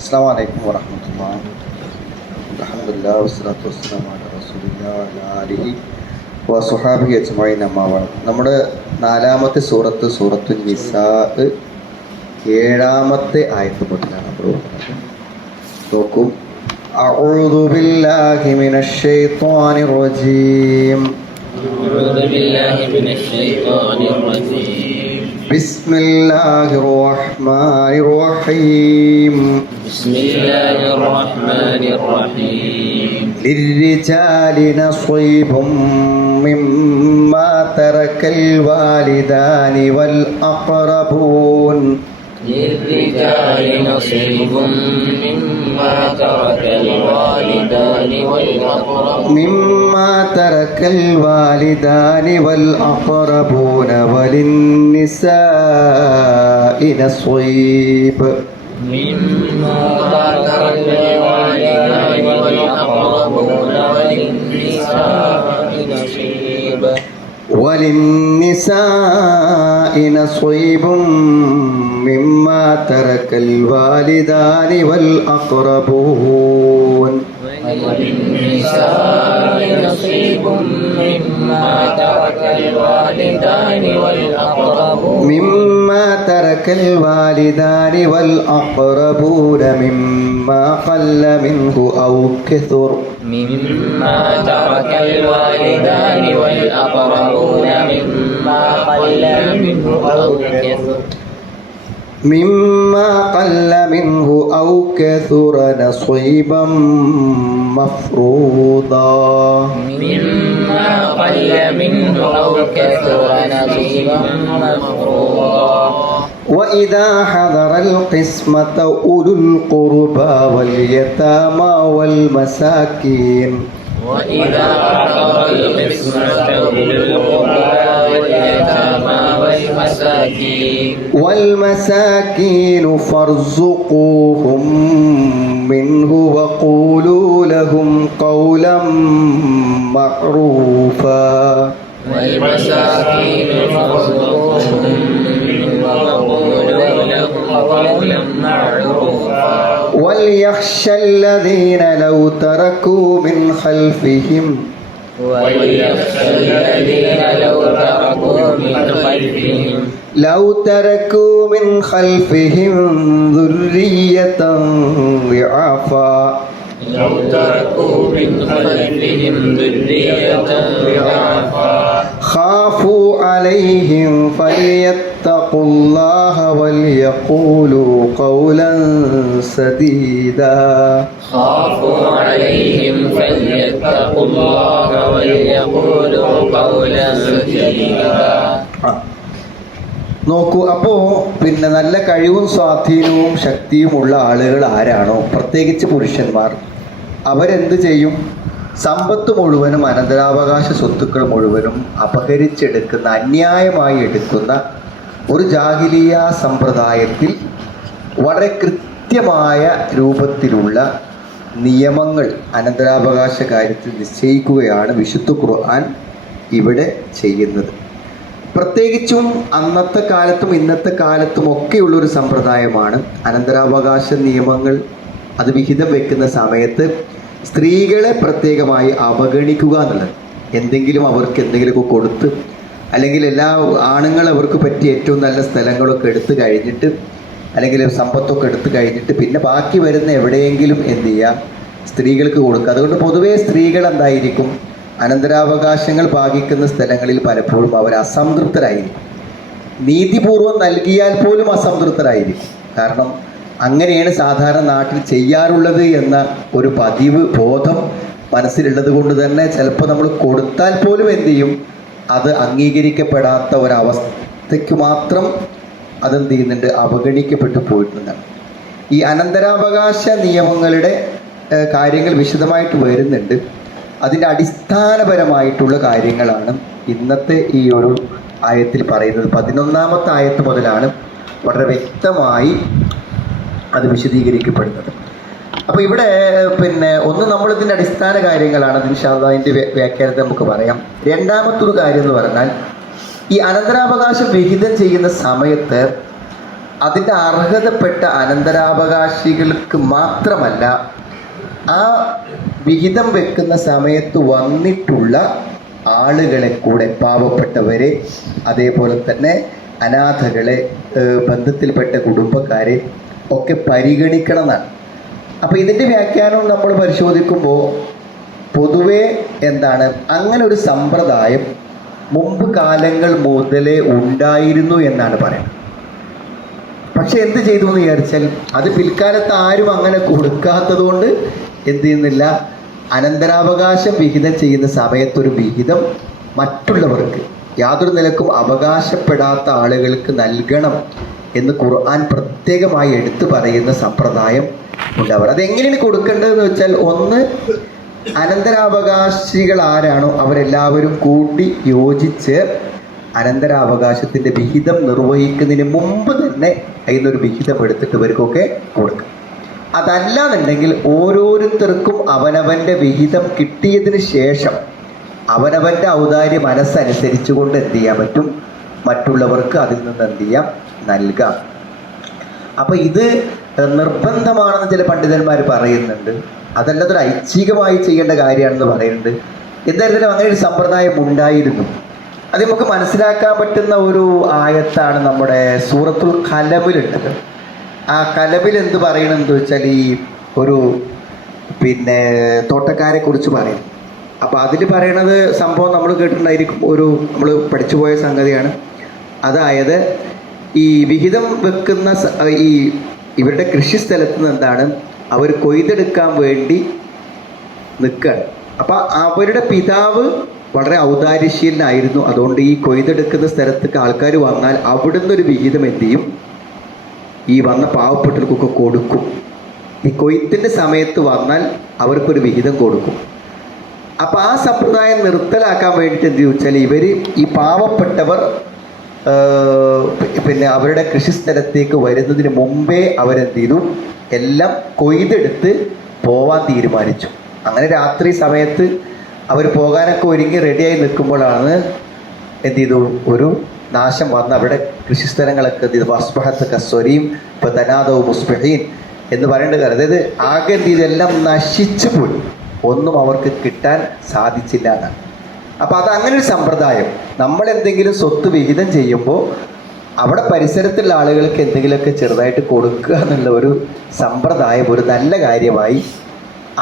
അസ്സലാമു അലൈക്കും വറഹ്മത്തുള്ളാഹി അൽഹംദുലില്ലാഹി വസ്സലാത്തു വസ്സലാമു അലാ റസൂലില്ലാഹി വഅലാ ആലിഹി വസ്വഹാബിഹി അജ്മഈൻ അമ്മാ ബഅദ്. നമ്മുടെ നാലാമത്തെ സൂറത്തു നിസാ 7-ാമത്തെ ആയത്ത് മുതലാണ് നമ്മൾ ഓതുന്നത്. നോക്കൂ. അഊദു ബില്ലാഹി മിനശ് ശൈത്വാനിർ റജീം. ബിസ്മില്ലാഹിർ റഹ്മാനിർ റഹീം. ലിർരിജാലി നസ്വീബും മിമ്മാ തറക്കൽ വാലിദാനി വൽ അഖ്റബൂൻ. للرجال نصيب مما ترك الوالدان والأقربون وللنساء نصيب مما ترك الوالدان والأقربون وللنساء نصيب مما ترك الوالدان والأقربون وللنساء نصيب مما ترك الوالدان والأقربون مما قل منه أو كثر. مما ترك الوالدان والأقربون مما قل منه أو كثر نصيبا مفروضا. مما قل منه أو كثر نصيبا مفروضا. وإذا حضر القسمة أولو القربى واليتامى والمساكين. وإذا حضر القسمة أولو القربى واليتامى والمساكين فارزقوهم منه وقولوا لهم قولا معروفا. والمساكين فارزقوهم منه وقولوا لهم قولا معروفا. وليخشى الذين لو تركوا من خلفهم ذرية ضعافا خافوا عليهم فليتقوا الله وليقولوا قولا سديدا. خافوا عليهم فليتقوا الله وليقولوا قولا سديدا. നോക്കൂ. അപ്പോൾ നല്ല കഴിവും സ്വാധീനവും ശക്തിയുമുള്ള ആളുകൾ ആരാണോ, പ്രത്യേകിച്ച് പുരുഷന്മാർ, അവരെന്ത് ചെയ്യും? സമ്പത്ത് മുഴുവനും അനന്തരാവകാശ സ്വത്തുക്കൾ മുഴുവനും അപഹരിച്ചെടുക്കുന്ന, അന്യായമായി എടുക്കുന്ന ഒരു ജാഹിലിയ സമ്പ്രദായത്തിൽ വളരെ കൃത്യമായ രൂപത്തിലുള്ള നിയമങ്ങൾ അനന്തരാവകാശ കാര്യത്തിൽ നിശ്ചയിക്കുകയാണ് വിശുദ്ധ ഖുർആൻ ഇവിടെ ചെയ്യുന്നത്. പ്രത്യേകിച്ചും അന്നത്തെ കാലത്തും ഇന്നത്തെ കാലത്തും ഒക്കെയുള്ളൊരു സമ്പ്രദായമാണ് അനന്തരാവകാശ നിയമങ്ങൾ. അത് വിഹിതം വെക്കുന്ന സമയത്ത് സ്ത്രീകളെ പ്രത്യേകമായി അവഗണിക്കുക എന്നുള്ളത്. അവർക്ക് എന്തെങ്കിലുമൊക്കെ കൊടുത്ത്, അല്ലെങ്കിൽ എല്ലാ ആണുങ്ങൾ അവർക്ക് പറ്റിയ ഏറ്റവും നല്ല സ്ഥലങ്ങളൊക്കെ എടുത്തു കഴിഞ്ഞിട്ട്, അല്ലെങ്കിൽ സമ്പത്തൊക്കെ എടുത്തു കഴിഞ്ഞിട്ട് പിന്നെ ബാക്കി വരുന്ന എവിടെയെങ്കിലും എന്ത് ചെയ്യുക, സ്ത്രീകൾക്ക് കൊടുക്കുക. അതുകൊണ്ട് പൊതുവേ സ്ത്രീകൾ എന്തായിരിക്കും, അനന്തരാവകാശങ്ങൾ ഭാഗിക്കുന്ന സ്ഥലങ്ങളിൽ പലപ്പോഴും അവർ അസംതൃപ്തരായിരിക്കും. നീതിപൂർവം നൽകിയാൽ പോലും അസംതൃപ്തരായിരിക്കും. കാരണം അങ്ങനെയാണ് സാധാരണ നാട്ടിൽ ചെയ്യാറുള്ളത് എന്ന ഒരു പതിവ് ബോധം മനസ്സിലുള്ളത് കൊണ്ട് തന്നെ ചിലപ്പോൾ നമ്മൾ കൊടുത്താൽ പോലും എന്ത് ചെയ്യും, അത് അംഗീകരിക്കപ്പെടാത്ത ഒരവസ്ഥയ്ക്ക് മാത്രം അതെന്ത് ചെയ്യുന്നുണ്ട്, അവഗണിക്കപ്പെട്ടു പോയിട്ടുണ്ടാണ്. ഈ അനന്തരാവകാശ നിയമങ്ങളുടെ കാര്യങ്ങൾ വിശദമായിട്ട് വരുന്നുണ്ട്. അതിൻ്റെ അടിസ്ഥാനപരമായിട്ടുള്ള കാര്യങ്ങളാണ് ഇന്നത്തെ ഈ ഒരു ആയത്തിൽ പറയുന്നത്. 11-ാമത്തെ ആയത്ത് മുതലാണ് വളരെ വ്യക്തമായി അത് വിശദീകരിക്കപ്പെടുന്നത്. അപ്പോൾ ഇവിടെ ഒന്ന് നമ്മളിതിൻ്റെ അടിസ്ഥാന കാര്യങ്ങളാണ്. ഇൻഷാ അല്ലാഹ് അതിൻ്റെ വ്യാഖ്യാനത്തെ നമുക്ക് പറയാം. രണ്ടാമത്തൊരു കാര്യം എന്ന് പറഞ്ഞാൽ, ഈ അനന്തരാവകാശം വിഹിതം ചെയ്യുന്ന സമയത്ത് അതിൻ്റെ അർഹതപ്പെട്ട അനന്തരാവകാശികൾക്ക് മാത്രമല്ല, ആ വിഹിതം വെക്കുന്ന സമയത്ത് വന്നിട്ടുള്ള ആളുകളെ കൂടെ, പാവപ്പെട്ടവരെ, അതേപോലെ തന്നെ അനാഥകളെ, ബന്ധത്തിൽപ്പെട്ട കുടുംബക്കാരെ ഒക്കെ പരിഗണിക്കണം എന്നാണ്. അപ്പോൾ ഇതിൻ്റെ വ്യാഖ്യാനം നമ്മൾ പരിശോധിക്കുമ്പോൾ പൊതുവെ എന്താണ്, അങ്ങനെ ഒരു സമ്പ്രദായം മുമ്പ് കാലങ്ങൾ മുതലേ ഉണ്ടായിരുന്നു എന്നാണ് പറയുന്നത്. പക്ഷെ എന്ത് ചെയ്തു എന്ന് വിചാരിച്ചാൽ, അത് പിൽക്കാലത്ത് ആരും അങ്ങനെ കൊടുക്കാത്തത് കൊണ്ട് എന്ത് ചെയ്യുന്നില്ല, അനന്തരാവകാശം വിഹിതം ചെയ്യുന്ന സമയത്തൊരു വിഹിതം മറ്റുള്ളവർക്ക്, യാതൊരു നിലക്കും അവകാശപ്പെടാത്ത ആളുകൾക്ക് നൽകണം എന്ന് ഖുർആൻ പ്രത്യേകമായി എടുത്തു പറയുന്ന സമ്പ്രദായം ഉണ്ടാവുക. അതെങ്ങനെയാണ് കൊടുക്കേണ്ടതെന്ന് വെച്ചാൽ, ഒന്ന്, അനന്തരാവകാശികൾ ആരാണോ അവരെല്ലാവരും കൂടി യോജിച്ച് അനന്തരാവകാശത്തിൻ്റെ വിഹിതം നിർവഹിക്കുന്നതിന് മുമ്പ് തന്നെ അതിനൊരു വിഹിതം എടുത്തിട്ട് ഇവർക്കൊക്കെ കൊടുക്കും. അതല്ലാന്നുണ്ടെങ്കിൽ ഓരോരുത്തർക്കും അവനവൻ്റെ വിഹിതം കിട്ടിയതിന് ശേഷം അവനവൻ്റെ ഔദാര്യ മനസ്സനുസരിച്ച് കൊണ്ട് എന്ത് ചെയ്യാൻ പറ്റും, മറ്റുള്ളവർക്ക് അതിൽ നിന്ന് എന്ത് ചെയ്യാം, നൽകാം. അപ്പോൾ ഇത് നിർബന്ധമാണെന്ന് ചില പണ്ഡിതന്മാർ പറയുന്നുണ്ട്. അതല്ലാതൊരു ഐച്ഛികമായി ചെയ്യേണ്ട കാര്യമാണെന്ന് പറയുന്നുണ്ട്. എന്തായിരുന്നാലും അങ്ങനെ ഒരു സമ്പ്രദായം ഉണ്ടായിരുന്നു. അത് നമുക്ക് മനസ്സിലാക്കാൻ പറ്റുന്ന ഒരു ആയത്താണ് നമ്മുടെ സൂറത്തുൽ ഖലമിലുള്ളത്. ആ ഖലമിൽ എന്ത് പറയണമെന്ന് വെച്ചാൽ, ഈ ഒരു തോട്ടക്കാരെ കുറിച്ച് പറയും. അപ്പോൾ അതിൽ പറയണത് സംഭവം നമ്മൾ കേട്ടിട്ടുണ്ടായിരിക്കും, നമ്മൾ പഠിച്ചു പോയ സംഗതിയാണ്. അതായത് ഈ വിഹിതം വെക്കുന്ന ഇവരുടെ കൃഷിസ്ഥലത്ത് നിന്ന് എന്താണ്, അവർ കൊയ്തെടുക്കാൻ വേണ്ടി നിൽക്കുകയാണ്. അപ്പം അവരുടെ പിതാവ് വളരെ ഔദാര്യശീലനായിരുന്നു. അതുകൊണ്ട് ഈ കൊയ്തെടുക്കുന്ന സ്ഥലത്തേക്ക് ആൾക്കാർ വന്നാൽ അവിടുന്ന് ഒരു വിഹിതം എന്ത് ചെയ്യും, ഈ വന്ന പാവപ്പെട്ടവർക്കൊക്കെ കൊടുക്കും. ഈ കൊയ്ത്തിൻ്റെ സമയത്ത് വന്നാൽ അവർക്കൊരു വിഹിതം കൊടുക്കും. അപ്പം ആ സമ്പ്രദായം നിർത്തലാക്കാൻ വേണ്ടിയിട്ട് എന്ത് ചോദിച്ചാൽ, ഇവർ ഈ പാവപ്പെട്ടവർ അവരുടെ കൃഷിസ്ഥലത്തേക്ക് വരുന്നതിന് മുമ്പേ അവരെന്ത് ചെയ്തു, എല്ലാം കൊയ്തെടുത്ത് പോവാൻ തീരുമാനിച്ചു. അങ്ങനെ രാത്രി സമയത്ത് അവർ പോകാനൊക്കെ ഒരുങ്ങി റെഡിയായി നിൽക്കുമ്പോഴാണ് എന്ത് ചെയ്തു, ഒരു നാശം വന്ന് അവരുടെ കൃഷിസ്ഥലങ്ങളൊക്കെ എന്ത് ചെയ്തു, വസ്ബഹത്ത് കസ്വരീം തനാദവും മുസ്ബഹീൻ എന്ന് പറയേണ്ട കാര്യം. അതായത് ആകെ എന്ത് ചെയ്തു, എല്ലാം നശിച്ചു പോയി, ഒന്നും അവർക്ക് കിട്ടാൻ സാധിച്ചില്ല എന്നാണ്. അപ്പോൾ അത് അങ്ങനെ ഒരു സമ്പ്രദായം, നമ്മൾ എന്തെങ്കിലും സ്വത്ത് വിഹിതം ചെയ്യുമ്പോൾ അവിടെ പരിസരത്തുള്ള ആളുകൾക്ക് എന്തെങ്കിലുമൊക്കെ ചെറുതായിട്ട് കൊടുക്കുക എന്നുള്ള ഒരു സമ്പ്രദായം ഒരു നല്ല കാര്യമായി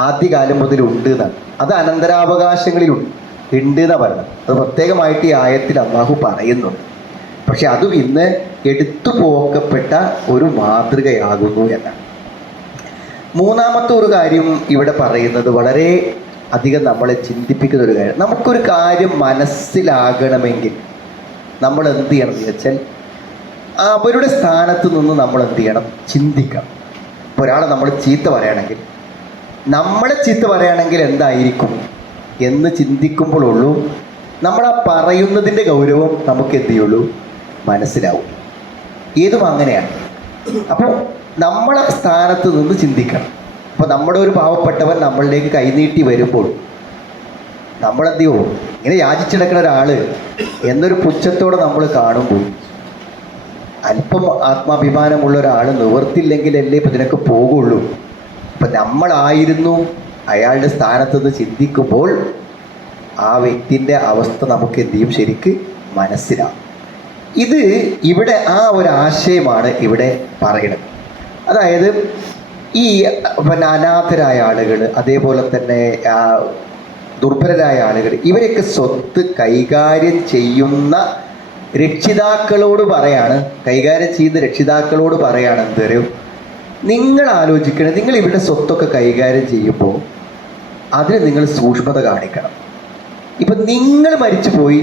ആദ്യകാലം മുതൽ ഉണ്ട് എന്നാണ്. അത് അനന്തരാവകാശങ്ങളിലുണ്ട് എന്നാണ് പറയുന്നത്. അത് പ്രത്യേകമായിട്ട് ഈ ആയത്തിൽ അല്ലാഹു പറയുന്നുണ്ട്. പക്ഷെ അതും ഇന്ന് എടുത്തു പോക്കപ്പെട്ട ഒരു മാതൃകയാകുന്നു എന്നാണ്. മൂന്നാമത്തെ ഒരു കാര്യം ഇവിടെ പറയുന്നത് വളരെ അധികം നമ്മളെ ചിന്തിപ്പിക്കുന്ന ഒരു കാര്യം. നമുക്കൊരു കാര്യം മനസ്സിലാകണമെങ്കിൽ നമ്മൾ എന്ത് ചെയ്യണം എന്ന് വെച്ചാൽ, അവരുടെ സ്ഥാനത്ത് നിന്ന് നമ്മൾ എന്ത് ചെയ്യണം, ചിന്തിക്കണം. ഇപ്പോൾ ഒരാളെ നമ്മൾ ചീത്ത പറയുകയാണെങ്കിൽ, നമ്മളെ ചീത്ത പറയുകയാണെങ്കിൽ എന്തായിരിക്കും എന്ന് ചിന്തിക്കുമ്പോഴുള്ളൂ നമ്മളാ പറയുന്നതിൻ്റെ ഗൗരവം നമുക്ക് എന്ത് ചെയ്യുള്ളൂ, മനസ്സിലാവും. ഏതും അങ്ങനെയാണ്. അപ്പോൾ നമ്മളെ സ്ഥാനത്ത് നിന്ന് ചിന്തിക്കണം. അപ്പോൾ നമ്മുടെ ഒരു പാവപ്പെട്ടവൻ നമ്മളിലേക്ക് കൈനീട്ടി വരുമ്പോൾ നമ്മളെന്ത് ചെയ്യും, ഇങ്ങനെ യാചിച്ചെടുക്കുന്ന ഒരാൾ എന്നൊരു പുച്ഛത്തോടെ നമ്മൾ കാണുമ്പോൾ, അല്പം ആത്മാഭിമാനമുള്ള ഒരാൾ നിവർത്തില്ലെങ്കിലല്ലേ ഇപ്പം ഇതിനൊക്കെ പോകുള്ളൂ. അപ്പം നമ്മളായിരുന്നു അയാളുടെ സ്ഥാനത്ത് നിന്ന് ചിന്തിക്കുമ്പോൾ ആ വ്യക്തിൻ്റെ അവസ്ഥ നമുക്ക് എന്ത് ചെയ്യും, ശരിക്ക് മനസ്സിലാവും. ഇത് ഇവിടെ ആ ഒരു ആശയമാണ് ഇവിടെ പറയുന്നത്. അതായത് ഈ അനാഥരായ ആളുകൾ, അതേപോലെ തന്നെ ദുർബലരായ ആളുകൾ, ഇവരൊക്കെ സ്വത്ത് കൈകാര്യം ചെയ്യുന്ന രക്ഷിതാക്കളോട് പറയാണ്, കൈകാര്യം ചെയ്യുന്ന രക്ഷിതാക്കളോട് പറയാണ്, എന്ത് പറയും, നിങ്ങൾ ആലോചിക്കണം, നിങ്ങൾ ഇവരുടെ സ്വത്തൊക്കെ കൈകാര്യം ചെയ്യുമ്പോൾ അതിന് നിങ്ങൾ സൂക്ഷ്മത കാണിക്കണം. ഇപ്പം നിങ്ങൾ മരിച്ചു പോയി,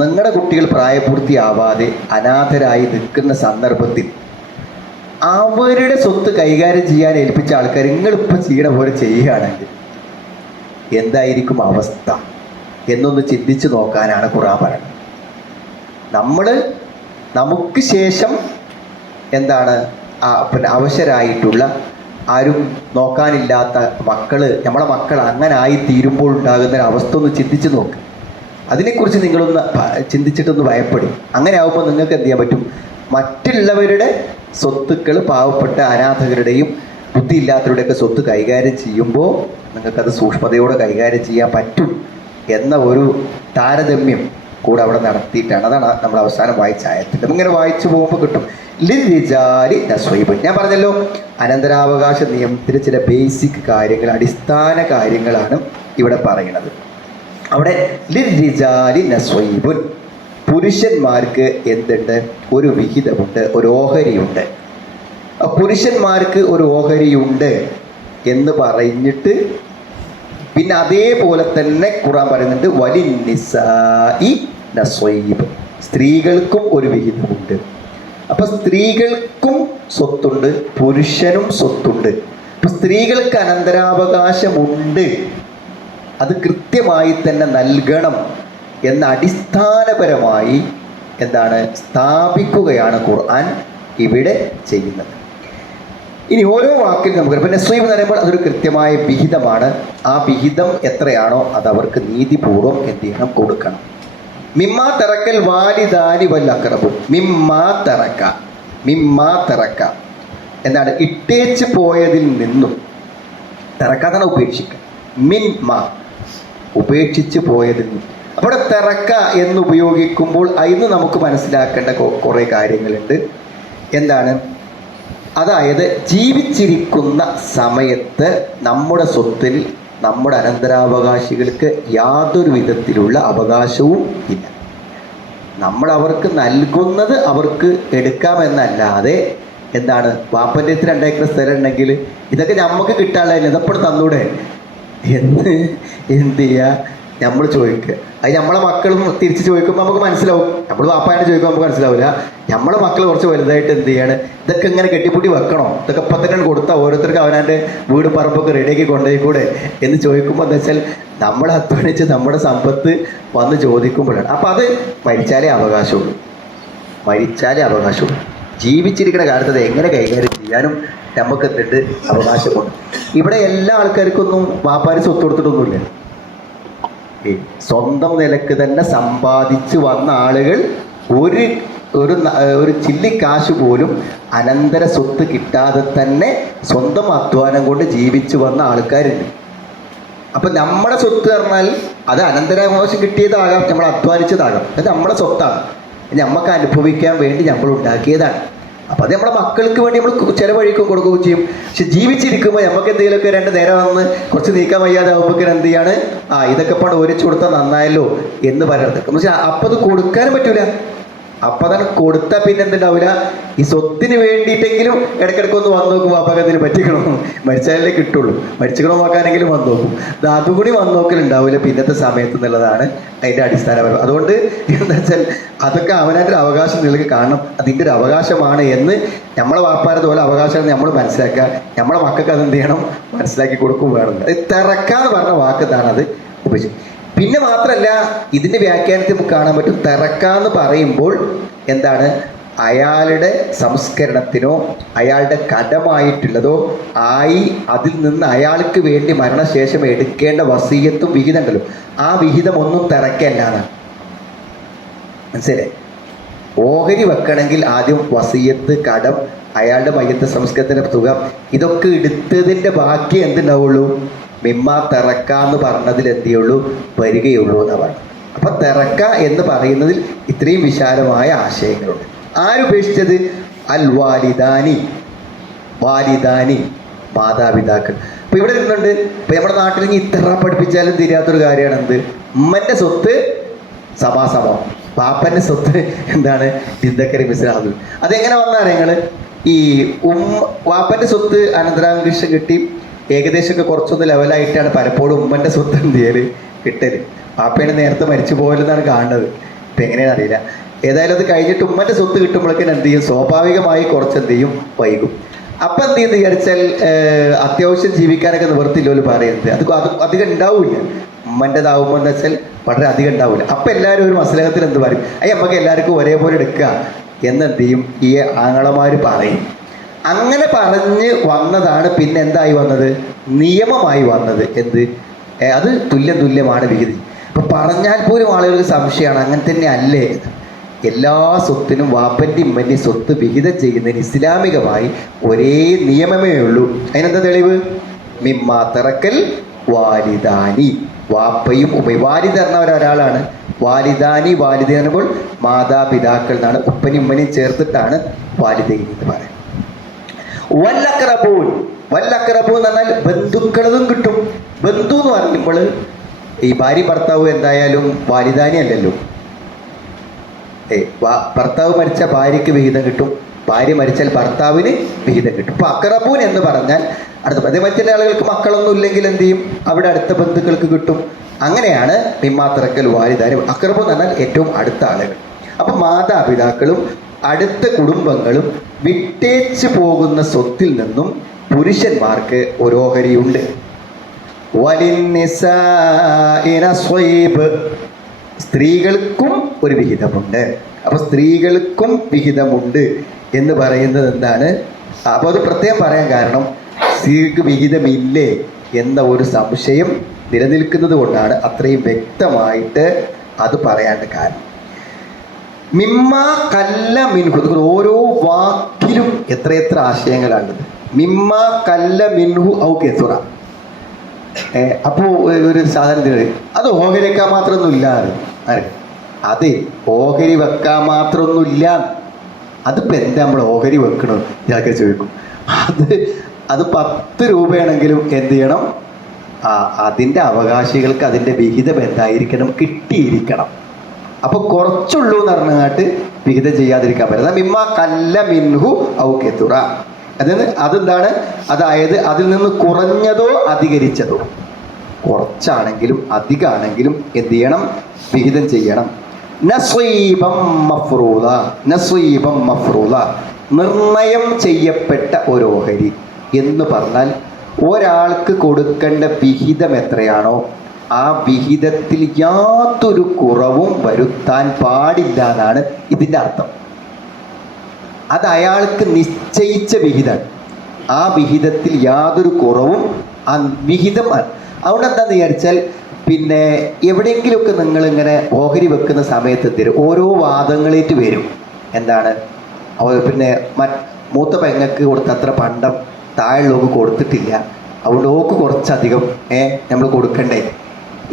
നിങ്ങളുടെ കുട്ടികൾ പ്രായപൂർത്തിയാവാതെ അനാഥരായി നിൽക്കുന്ന സന്ദർഭത്തിൽ അവരുടെ സ്വത്ത് കൈകാര്യം ചെയ്യാൻ ഏൽപ്പിച്ച ആൾക്കാർ നിങ്ങളിപ്പോൾ ചെയ്യണ പോലെ ചെയ്യുകയാണെങ്കിൽ എന്തായിരിക്കും അവസ്ഥ എന്നൊന്ന് ചിന്തിച്ച് നോക്കാനാണ് ഖുർആൻ പറയുന്നത്. നമുക്ക് ശേഷം എന്താണ് അവശരായിട്ടുള്ള, ആരും നോക്കാനില്ലാത്ത നമ്മളെ മക്കൾ അങ്ങനെ ആയി തീരുമ്പോൾ ഉണ്ടാകുന്ന ഒരു അവസ്ഥ ഒന്ന് ചിന്തിച്ച് നോക്ക്. അതിനെക്കുറിച്ച് നിങ്ങളൊന്ന് ചിന്തിച്ചിട്ടൊന്ന് ഭയപ്പെടും. അങ്ങനെ ആകുമ്പോൾ നിങ്ങൾക്ക് എന്ത് ചെയ്യാൻ പറ്റും, മറ്റുള്ളവരുടെ സ്വത്തുക്കൾ പാവപ്പെട്ട അനാഥകരുടെയും ബുദ്ധിയില്ലാത്തവരുടെയൊക്കെ സ്വത്ത് കൈകാര്യം ചെയ്യുമ്പോൾ നിങ്ങൾക്കത് സൂക്ഷ്മതയോടെ കൈകാര്യം ചെയ്യാൻ പറ്റും എന്ന ഒരു താരതമ്യം കൂടെ അവിടെ നടത്തിയിട്ടാണ്. അതാണ് നമ്മൾ അവസാനം വായിച്ച ആയത്തിൽ. ഇങ്ങനെ വായിച്ചു പോകുമ്പോൾ കിട്ടും ലിർരിജാലി നസ്വൈബ്. ഞാൻ പറഞ്ഞല്ലോ, അനന്തരാവകാശ നിയമത്തിലെ ചില ബേസിക് കാര്യങ്ങൾ, അടിസ്ഥാന കാര്യങ്ങളാണ് ഇവിടെ പറയുന്നത്. അവിടെ ലിർരിജാലി നസ്വൈബുൻ, പുരുഷന്മാർക്ക് എന്തുണ്ട്? ഒരു വിഹിതമുണ്ട്, ഒരു ഓഹരിയുണ്ട്. പുരുഷന്മാർക്ക് ഒരു ഓഹരിയുണ്ട് എന്ന് പറഞ്ഞിട്ട് പിന്നെ അതേപോലെ തന്നെ ഖുർആൻ പറയുന്നുണ്ട് വലിന്നിസാഇ നസ്വൈബ്, സ്ത്രീകൾക്കും ഒരു വിഹിതമുണ്ട്. അപ്പൊ സ്ത്രീകൾക്കും സ്വത്തുണ്ട്, പുരുഷനും സ്വത്തുണ്ട്. അപ്പൊ സ്ത്രീകൾക്ക് അനന്തരാവകാശമുണ്ട്, അത് കൃത്യമായി തന്നെ നൽകണം എന്ന അടിസ്ഥാനപരമായി എന്താണ് സ്ഥാപിക്കുകയാണ് ഖുർആൻ ഇവിടെ ചെയ്യുന്നത്. ഇനി ഓരോ വാക്കിൽ നമുക്ക് പിന്നെ നസ്വൈബ് എന്ന് പറയുമ്പോൾ അതൊരു കൃത്യമായ വിഹിതമാണ്. ആ വിഹിതം എത്രയാണോ അത് അവർക്ക് നീതിപൂർവം എന്ത് ചെയ്യണം? കൊടുക്കണം. മിമ്മാ തറക്കൽ വാലിദാനി വൽ അഖറബു, മിമ്മാ തറക്ക എന്താണ്? ഇട്ടേച്ച് പോയതിൽ നിന്നും, തറക്കാതാണ് ഉപേക്ഷിക്കുക, ഉപേക്ഷിച്ച് പോയതിൽ നിന്നും. അവിടെ തറക്ക എന്ന് ഉപയോഗിക്കുമ്പോൾ അതിന് നമുക്ക് മനസ്സിലാക്കേണ്ട കുറേ കാര്യങ്ങളുണ്ട്. എന്താണ്? അതായത് ജീവിച്ചിരിക്കുന്ന സമയത്ത് നമ്മുടെ സ്വത്തിൽ നമ്മുടെ അനന്തരാവകാശികൾക്ക് യാതൊരു വിധത്തിലുള്ള അവകാശവും ഇല്ല. നമ്മൾ അവർക്ക് നൽകുന്നത് അവർക്ക് എടുക്കാമെന്നല്ലാതെ എന്താണ്, വാപ്പൻ്റെ 2 ഏക്കർ സ്ഥലം ഉണ്ടെങ്കിൽ ഇതൊക്കെ നമുക്ക് കിട്ടാനുള്ള ഇതെപ്പോഴും തന്നൂടെ എന്ന് എന്ത് ചെയ്യുക? നമ്മൾ ചോദിക്കുക. അത് നമ്മളെ മക്കളും തിരിച്ച് ചോദിക്കുമ്പോൾ നമുക്ക് മനസ്സിലാവും. നമ്മൾ വാപ്പാനെ ചോദിക്കുമ്പോൾ നമുക്ക് മനസ്സിലാവില്ല. നമ്മളെ മക്കൾ കുറച്ച് വലുതായിട്ട് എന്ത് ചെയ്യാണ്? ഇതൊക്കെ ഇങ്ങനെ കെട്ടിപ്പൂട്ടി വെക്കണോ? ഇതൊക്കെ ഇപ്പം തന്നെ കൊടുത്താൽ ഓരോരുത്തർക്ക് അവനാൻ്റെ വീട് പറമ്പൊക്കെ റെഡിയാക്കി കൊണ്ടുപോയിക്കൂടെ എന്ന് ചോദിക്കുമ്പോൾ എന്താ വെച്ചാൽ നമ്മൾ അധ്വാനിച്ച് നമ്മുടെ സമ്പത്ത് വന്ന് ചോദിക്കുമ്പോഴാണ്. അപ്പം അത് മരിച്ചാലേ അവകാശമുള്ളൂ. ജീവിച്ചിരിക്കുന്ന കാലത്ത് അത് എങ്ങനെ കൈകാര്യം ചെയ്യാനും നമുക്ക് എന്തുണ്ട്? അവകാശമുണ്ട്. ഇവിടെ എല്ലാ ആൾക്കാർക്കൊന്നും വാപ്പാര് സ്വത്ത് കൊടുത്തിട്ടൊന്നുമില്ല. സ്വന്തം നിലക്ക് തന്നെ സമ്പാദിച്ച് വന്ന ആളുകൾ ഒരു ചില്ലിക്കാശ് പോലും അനന്തര സ്വത്ത് കിട്ടാതെ തന്നെ സ്വന്തം അധ്വാനം കൊണ്ട് ജീവിച്ചു വന്ന ആൾക്കാരുണ്ട്. അപ്പം നമ്മുടെ സ്വത്ത് പറഞ്ഞാൽ അത് അനന്തരാവകാശം കിട്ടിയതാകാം, നമ്മൾ അധ്വാനിച്ചതാകാം. അത് നമ്മുടെ സ്വത്താണ്, നമുക്ക് അനുഭവിക്കാൻ വേണ്ടി നമ്മൾ ഉണ്ടാക്കിയതാണ്. അപ്പം അത് നമ്മുടെ മക്കൾക്ക് വേണ്ടി നമ്മൾ ചിലവഴിക്കും കൊടുക്കുകയും ചെയ്യും. പക്ഷെ ജീവിച്ചിരിക്കുമ്പോൾ നമുക്ക് എന്തെങ്കിലുമൊക്കെ 2 നേരം വന്ന് കുറച്ച് നീക്കാൻ വയ്യാതെ ആകുമ്പോൾ എന്ത് ചെയ്യാണ്? ഇതൊക്കെ പണ്ട് ഒരിച്ചു കൊടുത്താൽ നന്നായല്ലോ എന്ന് പറയുന്നത്. പക്ഷെ അപ്പം അത് കൊടുക്കാനും പറ്റൂല. അപ്പം അതാണ് കൊടുത്താൽ പിന്നെ എന്തുണ്ടാവില്ല? ഈ സ്വത്തിന് വേണ്ടിയിട്ടെങ്കിലും ഇടയ്ക്കിടയ്ക്ക് ഒന്ന് വന്നു നോക്കും, വാപ്പകത്തിന് പറ്റിക്കണോ, മരിച്ചാലേ കിട്ടുള്ളൂ, മരിച്ചിക്കണോ നോക്കാനെങ്കിലും വന്നു നോക്കും. അതുകൂടി വന്നു നോക്കലുണ്ടാവില്ല പിന്നത്തെ സമയത്ത് എന്നുള്ളതാണ് അതിൻ്റെ അടിസ്ഥാനപരം. അതുകൊണ്ട് എന്താ വെച്ചാൽ അതൊക്കെ അവനവൻ്റെ അവകാശം നിങ്ങൾക്ക് കാണണം, അതിൻ്റെ ഒരു അവകാശമാണ് എന്ന് നമ്മളെ വാപ്പാരത് പോലെ അവകാശം നമ്മൾ മനസ്സിലാക്കുക. നമ്മളെ മക്കൾക്ക് അതെന്ത് ചെയ്യണം? മനസ്സിലാക്കി കൊടുക്കും വേണം. അത് തിറക്കാന്ന് പറഞ്ഞ വാക്കത്താണ് അത് ഉപയോഗിച്ചത്. പിന്നെ മാത്രമല്ല, ഇതിൻ്റെ വ്യാഖ്യാനത്തിൽ നമുക്ക് കാണാൻ പറ്റും, തിറക്കാന്ന് പറയുമ്പോൾ എന്താണ്? അയാളുടെ സംസ്കരണത്തിനോ അയാളുടെ കടമായിട്ടുള്ളതോ അതിൽ നിന്ന് അയാൾക്ക് വേണ്ടി മരണശേഷം എടുക്കേണ്ട വസീയത്തും വിഹിതം ഉണ്ടല്ലോ, ആ വിഹിതം ഒന്നും തിറക്കല്ലാണ്. മനസ്സിലായി? ഓഹരി വെക്കണമെങ്കിൽ ആദ്യം വസീയത്ത്, കടം, അയാളുടെ മയ്യത്ത് സംസ്കരണത്തിൻ്റെ തുക, ഇതൊക്കെ എടുത്തതിൻ്റെ ബാക്കി എന്തുണ്ടാവുള്ളൂ? മിമ്മാ തിറക്ക എന്ന് പറഞ്ഞതിൽ എന്ത് ചെയ്യുള്ളൂ? വരികയുള്ളൂ എന്നാണ് പറയുന്നത്. അപ്പം തിറക്ക എന്ന് പറയുന്നതിൽ ഇത്രയും വിശാലമായ ആശയങ്ങളുണ്ട്. ആരുപേക്ഷിച്ചത്? അൽ വാലിദാനി, മാതാപിതാക്കൾ. അപ്പം ഇവിടെ ഇരുന്നുണ്ട്. ഇപ്പം നമ്മുടെ നാട്ടിൽ ഇനി ഇത്ര പഠിപ്പിച്ചാലും തിരിയാത്തൊരു കാര്യമാണ് എന്ത്? ഉമ്മൻ്റെ സ്വത്ത് സമാസമം, പാപ്പൻ്റെ സ്വത്ത് എന്താണ്? ജിദ്ദക്കരി മിസ്ലാഹുൽ. അതെങ്ങനെ വന്നാൽ നിങ്ങൾ ഈ വാപ്പൻ്റെ സ്വത്ത് അനന്തരാവകാശം കിട്ടി ഏകദേശമൊക്കെ കുറച്ചൊന്ന് ലെവലായിട്ടാണ് പലപ്പോഴും ഉമ്മൻ്റെ സ്വത്ത് എന്ത് ചെയ്യൽ കിട്ടൽ. പാപ്പയാണ് നേരത്തെ മരിച്ചു പോകലെന്നാണ് കാണുന്നത്. ഇപ്പം എങ്ങനെയാണെന്ന് അറിയില്ല. ഏതായാലും അത് കഴിഞ്ഞിട്ട് ഉമ്മൻ്റെ സ്വത്ത് കിട്ടുമ്പോഴേക്കും എന്ത് ചെയ്യും? സ്വാഭാവികമായി കുറച്ച് എന്ത് ചെയ്യും? വൈകും. അപ്പം എന്ത് ചെയ്യുന്നത് വിചാരിച്ചാൽ അത്യാവശ്യം ജീവിക്കാനൊക്കെ നിവർത്തില്ലോ പറയുന്നത്. അത് അധികം ഉണ്ടാവില്ല. ഉമ്മൻ്റെതാവുമ്പോൾ എന്താ വെച്ചാൽ വളരെ അധികം ഉണ്ടാവില്ല. അപ്പം എല്ലാവരും ഒരു മസ്ലഹത്തിൽ എന്ത് പറയും? നമുക്ക് എല്ലാവർക്കും ഒരേപോലെ എടുക്കുക എന്നെന്ത് ചെയ്യും? ഈ ആങ്ങളമാർ പറയും. അങ്ങനെ പറഞ്ഞ് വന്നതാണ് പിന്നെ എന്തായി വന്നത്? നിയമമായി വന്നത്. എന്ത്? അത് തുല്യമാണ് വിഹിതം. അപ്പം പറഞ്ഞാൽ പോലും ആളുകൾക്ക് സംശയമാണ്, അങ്ങനെ തന്നെ അല്ലേ? എല്ലാ സ്വത്തിനും വാപ്പൻ്റെയും ഉമ്മൻ്റെയും സ്വത്ത് വിഹിതം ചെയ്യുന്നതിന് ഇസ്ലാമികമായി ഒരേ നിയമമേ ഉള്ളൂ. അതിനെന്താ തെളിവ്? മിമ്മാ തറക്കൽ വാലിദാനി, വാപ്പയും ഉമ്മയും. വാലിദ് പറഞ്ഞവർ ഒരാളാണ്. വാലിദാനി, വാലിദ് പറയുമ്പോൾ മാതാപിതാക്കൾ എന്നാണ്, ഉപ്പനെയും ഉമ്മനെയും ചേർത്തിട്ടാണ് വാലിദൈനി എന്ന് പറയുന്നത്. വല്ലക്രബൂൻ, വല്ലക്രബൂൻ എന്ന് പറഞ്ഞാൽ ബന്ധുക്കളതും കിട്ടും. ബന്ധു എന്ന് പറയുമ്പോൾ ഈ ഭാര്യ ഭർത്താവ് എന്തായാലും വാലിദാനി അല്ലല്ലോ. ഭർത്താവ് മരിച്ച ഭാര്യയ്ക്ക് വിഹിതം കിട്ടും, ഭാര്യ മരിച്ചാൽ ഭർത്താവിന് വിഹിതം കിട്ടും. അപ്പൊ അക്രബൂൻ എന്ന് പറഞ്ഞാൽ അടുത്ത അതേ മറ്റുള്ള ആളുകൾക്ക് മക്കളൊന്നും ഇല്ലെങ്കിൽ എന്ത് ചെയ്യും? അവിടെ അടുത്ത ബന്ധുക്കൾക്ക് കിട്ടും. അങ്ങനെയാണ് മിമ്മാത്തറക്കൽ വാലിദാനി. അക്രബൂൻ എന്ന് പറഞ്ഞാൽ ഏറ്റവും അടുത്ത ആളുകൾ. അപ്പൊ മാതാപിതാക്കളും അടുത്ത കുടുംബങ്ങളും വിട്ടേച്ച് പോകുന്ന സ്വത്തിൽ നിന്നും പുരുഷന്മാർക്ക് ഒരു ഓഹരിയുണ്ട്. സ്ത്രീകൾക്കും ഒരു വിഹിതമുണ്ട്. അപ്പൊ സ്ത്രീകൾക്കും വിഹിതമുണ്ട് എന്ന് പറയുന്നത് എന്താണ്? അപ്പോൾ അത് പ്രത്യേകം പറയാൻ കാരണം സ്ത്രീക്ക് വിഹിതമില്ലേ എന്ന ഒരു സംശയം നിലനിൽക്കുന്നത് കൊണ്ടാണ് അത്രയും വ്യക്തമായിട്ട് അത് പറയാണ്ട് കാരണം. മിമ്മ കല്ല മിൻഹു, ഓരോ വാക്കിലും എത്രയെത്ര ആശയങ്ങളാണുള്ളത്. മിമ്മ കല്ല മിൻഹു ഔ കെസുറ. അപ്പോൾ ഒരു സാധനത്തിന് അത് ഓഹരി വെക്കാൻ മാത്രമൊന്നുമില്ല. അതെ, ഓഹരി വെക്കാൻ മാത്രമൊന്നുമില്ല. അതിപ്പോൾ എന്താ നമ്മൾ ഓഹരി വെക്കണം ഇതൊക്കെ ചോദിക്കും. അത് 10 രൂപയാണെങ്കിലും എന്ത് ചെയ്യണം? അതിൻ്റെ അവകാശികൾക്ക് അതിൻ്റെ വിഹിതം എന്തായിരിക്കണം? കിട്ടിയിരിക്കണം. അപ്പൊ കുറച്ചുള്ളൂ എന്ന് പറഞ്ഞാട്ട് വിഹിതം ചെയ്യാതിരിക്കാൻ പറ്റുന്നത്. മിമ്മ കല്ല മിൻഹു ഔ കെതുറ, അതെന്താണ്? അതായത് അതിൽ നിന്ന് കുറഞ്ഞതോ അധികരിച്ചതോ, കുറച്ചാണെങ്കിലും അധികമാണെങ്കിലും എന്ത് ചെയ്യണം? വിഹിതം ചെയ്യണം. നസ്വീബം മഫ്റൂദ, നസ്വീബം മഫ്റൂദ, നിർണയം ചെയ്യപ്പെട്ട ഒരു ഓഹരി എന്ന് പറഞ്ഞാൽ ഒരാൾക്ക് കൊടുക്കേണ്ട വിഹിതം എത്രയാണോ ആ വിഹിതത്തിൽ യാതൊരു കുറവും വരുത്താൻ പാടില്ല എന്നാണ് ഇതിൻ്റെ അർത്ഥം. അത് അയാൾക്ക് നിശ്ചയിച്ച വിഹിതമാണ്. ആ വിഹിതത്തിൽ യാതൊരു കുറവും ആ വിഹിതം. അതുകൊണ്ട് എന്താണെന്ന് വിചാരിച്ചാൽ പിന്നെ എവിടെയെങ്കിലുമൊക്കെ നിങ്ങളിങ്ങനെ ഓഹരി വെക്കുന്ന സമയത്ത് തരും ഓരോ വാദങ്ങളേറ്റ് വരും. എന്താണ്? പിന്നെ മൂത്ത പെങ്ങൾക്ക് കൊടുത്തത്ര പണ്ടം താഴെയുള്ളവർക്ക് കൊടുത്തിട്ടില്ല, അതുകൊണ്ട് ഓക്ക് കുറച്ചധികം നമ്മൾ കൊടുക്കണ്ടേ?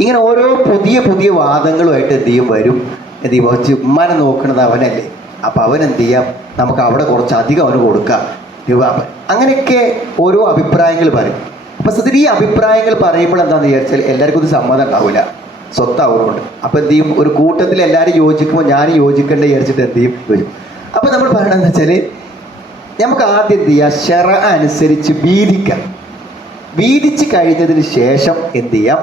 ഇങ്ങനെ ഓരോ പുതിയ പുതിയ വാദങ്ങളുമായിട്ട് എന്ത് ചെയ്യും? വരും. എന്ത് ചെയ്യും? വെച്ച് ഉമ്മാനെ നോക്കുന്നത് അവനല്ലേ, അപ്പം അവൻ എന്ത് ചെയ്യാം? നമുക്ക് അവിടെ കുറച്ചധികം അവന് കൊടുക്കാം. അങ്ങനെയൊക്കെ ഓരോ അഭിപ്രായങ്ങൾ പറയും. അപ്പം സത്യത്തിൽ ഈ അഭിപ്രായങ്ങൾ പറയുമ്പോൾ എന്താണെന്ന് വിചാരിച്ചാൽ എല്ലാവർക്കും ഇത് സമ്മതം ഉണ്ടാവില്ല, സ്വത്താവുന്നുണ്ട്. അപ്പം എന്ത് ചെയ്യും? ഒരു കൂട്ടത്തിൽ എല്ലാവരും യോജിക്കുമ്പോൾ ഞാൻ യോജിക്കേണ്ട വിചാരിച്ചിട്ട് എന്ത് ചെയ്യും? യോജിക്കും. അപ്പം നമ്മൾ പറയണമെന്ന് വെച്ചാൽ നമുക്ക് ആദ്യം എന്ത് ചെയ്യുക? ശറ അനുസരിച്ച് വീതിക്കാം. വീതിച്ച് കഴിഞ്ഞതിന് ശേഷം എന്ത് ചെയ്യാം?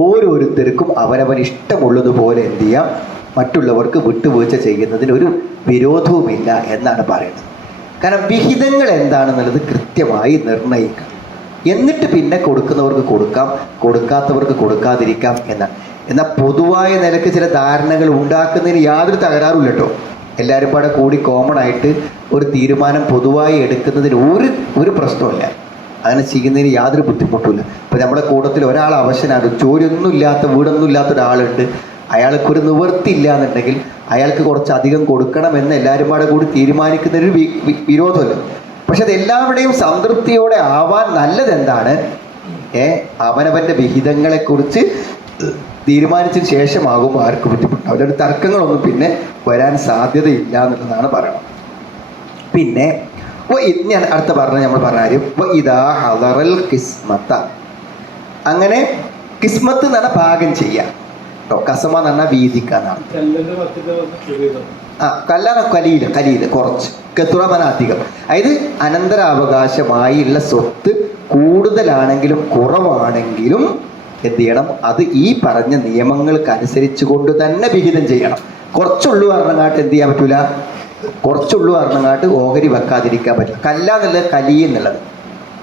ഓരോരുത്തർക്കും അവനവൻ ഇഷ്ടമുള്ളതുപോലെ എന്ത് ചെയ്യാം? മറ്റുള്ളവർക്ക് വിട്ടുവീഴ്ച ചെയ്യുന്നതിന് ഒരു വിരോധവുമില്ല എന്നാണ് പറയുന്നത്. കാരണം വിഹിതങ്ങൾ എന്താണെന്നുള്ളത് കൃത്യമായി നിർണ്ണയിക്കാം. എന്നിട്ട് പിന്നെ കൊടുക്കുന്നവർക്ക് കൊടുക്കാം, കൊടുക്കാത്തവർക്ക് കൊടുക്കാതിരിക്കാം എന്നാണ്. എന്നാൽ പൊതുവായ നിലക്ക് ചില ധാരണകൾ ഉണ്ടാക്കുന്നതിന് യാതൊരു തകരാറുമില്ല കേട്ടോ. എല്ലാവരും പാടെ കൂടി കോമൺ ആയിട്ട് ഒരു തീരുമാനം പൊതുവായി എടുക്കുന്നതിന് ഒരു പ്രശ്നമില്ല. അങ്ങനെ ചെയ്യുന്നതിന് യാതൊരു ബുദ്ധിമുട്ടുമില്ല. ഇപ്പം നമ്മുടെ കൂട്ടത്തിൽ ഒരാൾ അവശനാണ്, ജോലിയൊന്നും ഇല്ലാത്ത വീടൊന്നും ഇല്ലാത്ത ഒരാളുണ്ട്, അയാൾക്കൊരു നിവൃത്തിയില്ല എന്നുണ്ടെങ്കിൽ അയാൾക്ക് കുറച്ചധികം കൊടുക്കണമെന്ന് എല്ലാവരും പാടെ കൂടി തീരുമാനിക്കുന്നതിന് വിരോധമല്ല. പക്ഷെ അത് എല്ലാവരുടെയും സംതൃപ്തിയോടെ ആവാൻ നല്ലത് എന്താണ്? അവനവൻ്റെ വിഹിതങ്ങളെക്കുറിച്ച് തീരുമാനിച്ചതിന് ശേഷമാകുമ്പോൾ ആർക്കും ബുദ്ധിമുട്ടാവും. അവരുടെ തർക്കങ്ങളൊന്നും പിന്നെ വരാൻ സാധ്യതയില്ല എന്നുള്ളതാണ് പറയണം. പിന്നെ ഞാൻ അടുത്ത പറഞ്ഞ നമ്മൾ പറഞ്ഞ കാര്യം ഇതാ ഹദറൽ കിസ്മത്ത. അങ്ങനെ കിസ്മത്ത് എന്ന് പറഞ്ഞാൽ ഭാഗം ചെയ്യാം കേട്ടോ. കസമ എന്ന് പറഞ്ഞാൽ വീതിക്കാന്നാണ്. കല്ലാണ് കലീല് കുറച്ച്, കെത്തുറമന അധികം. അതായത് അനന്തരാവകാശമായുള്ള സ്വത്ത് കൂടുതലാണെങ്കിലും കുറവാണെങ്കിലും എന്ത് ചെയ്യണം? അത് ഈ പറഞ്ഞ നിയമങ്ങൾക്ക് അനുസരിച്ച് കൊണ്ട് തന്നെ വിഹിതം ചെയ്യണം. കുറച്ചുള്ളൂ പറഞ്ഞങ്ങാട്ട് എന്ത് ചെയ്യാൻ പറ്റൂല? കുറച്ചുള്ളൂ പറഞ്ഞങ്ങാട്ട് ഓഹരി വെക്കാതിരിക്കാൻ പറ്റില്ല. കല്ല എന്നുള്ളത് കലി എന്നുള്ളത്,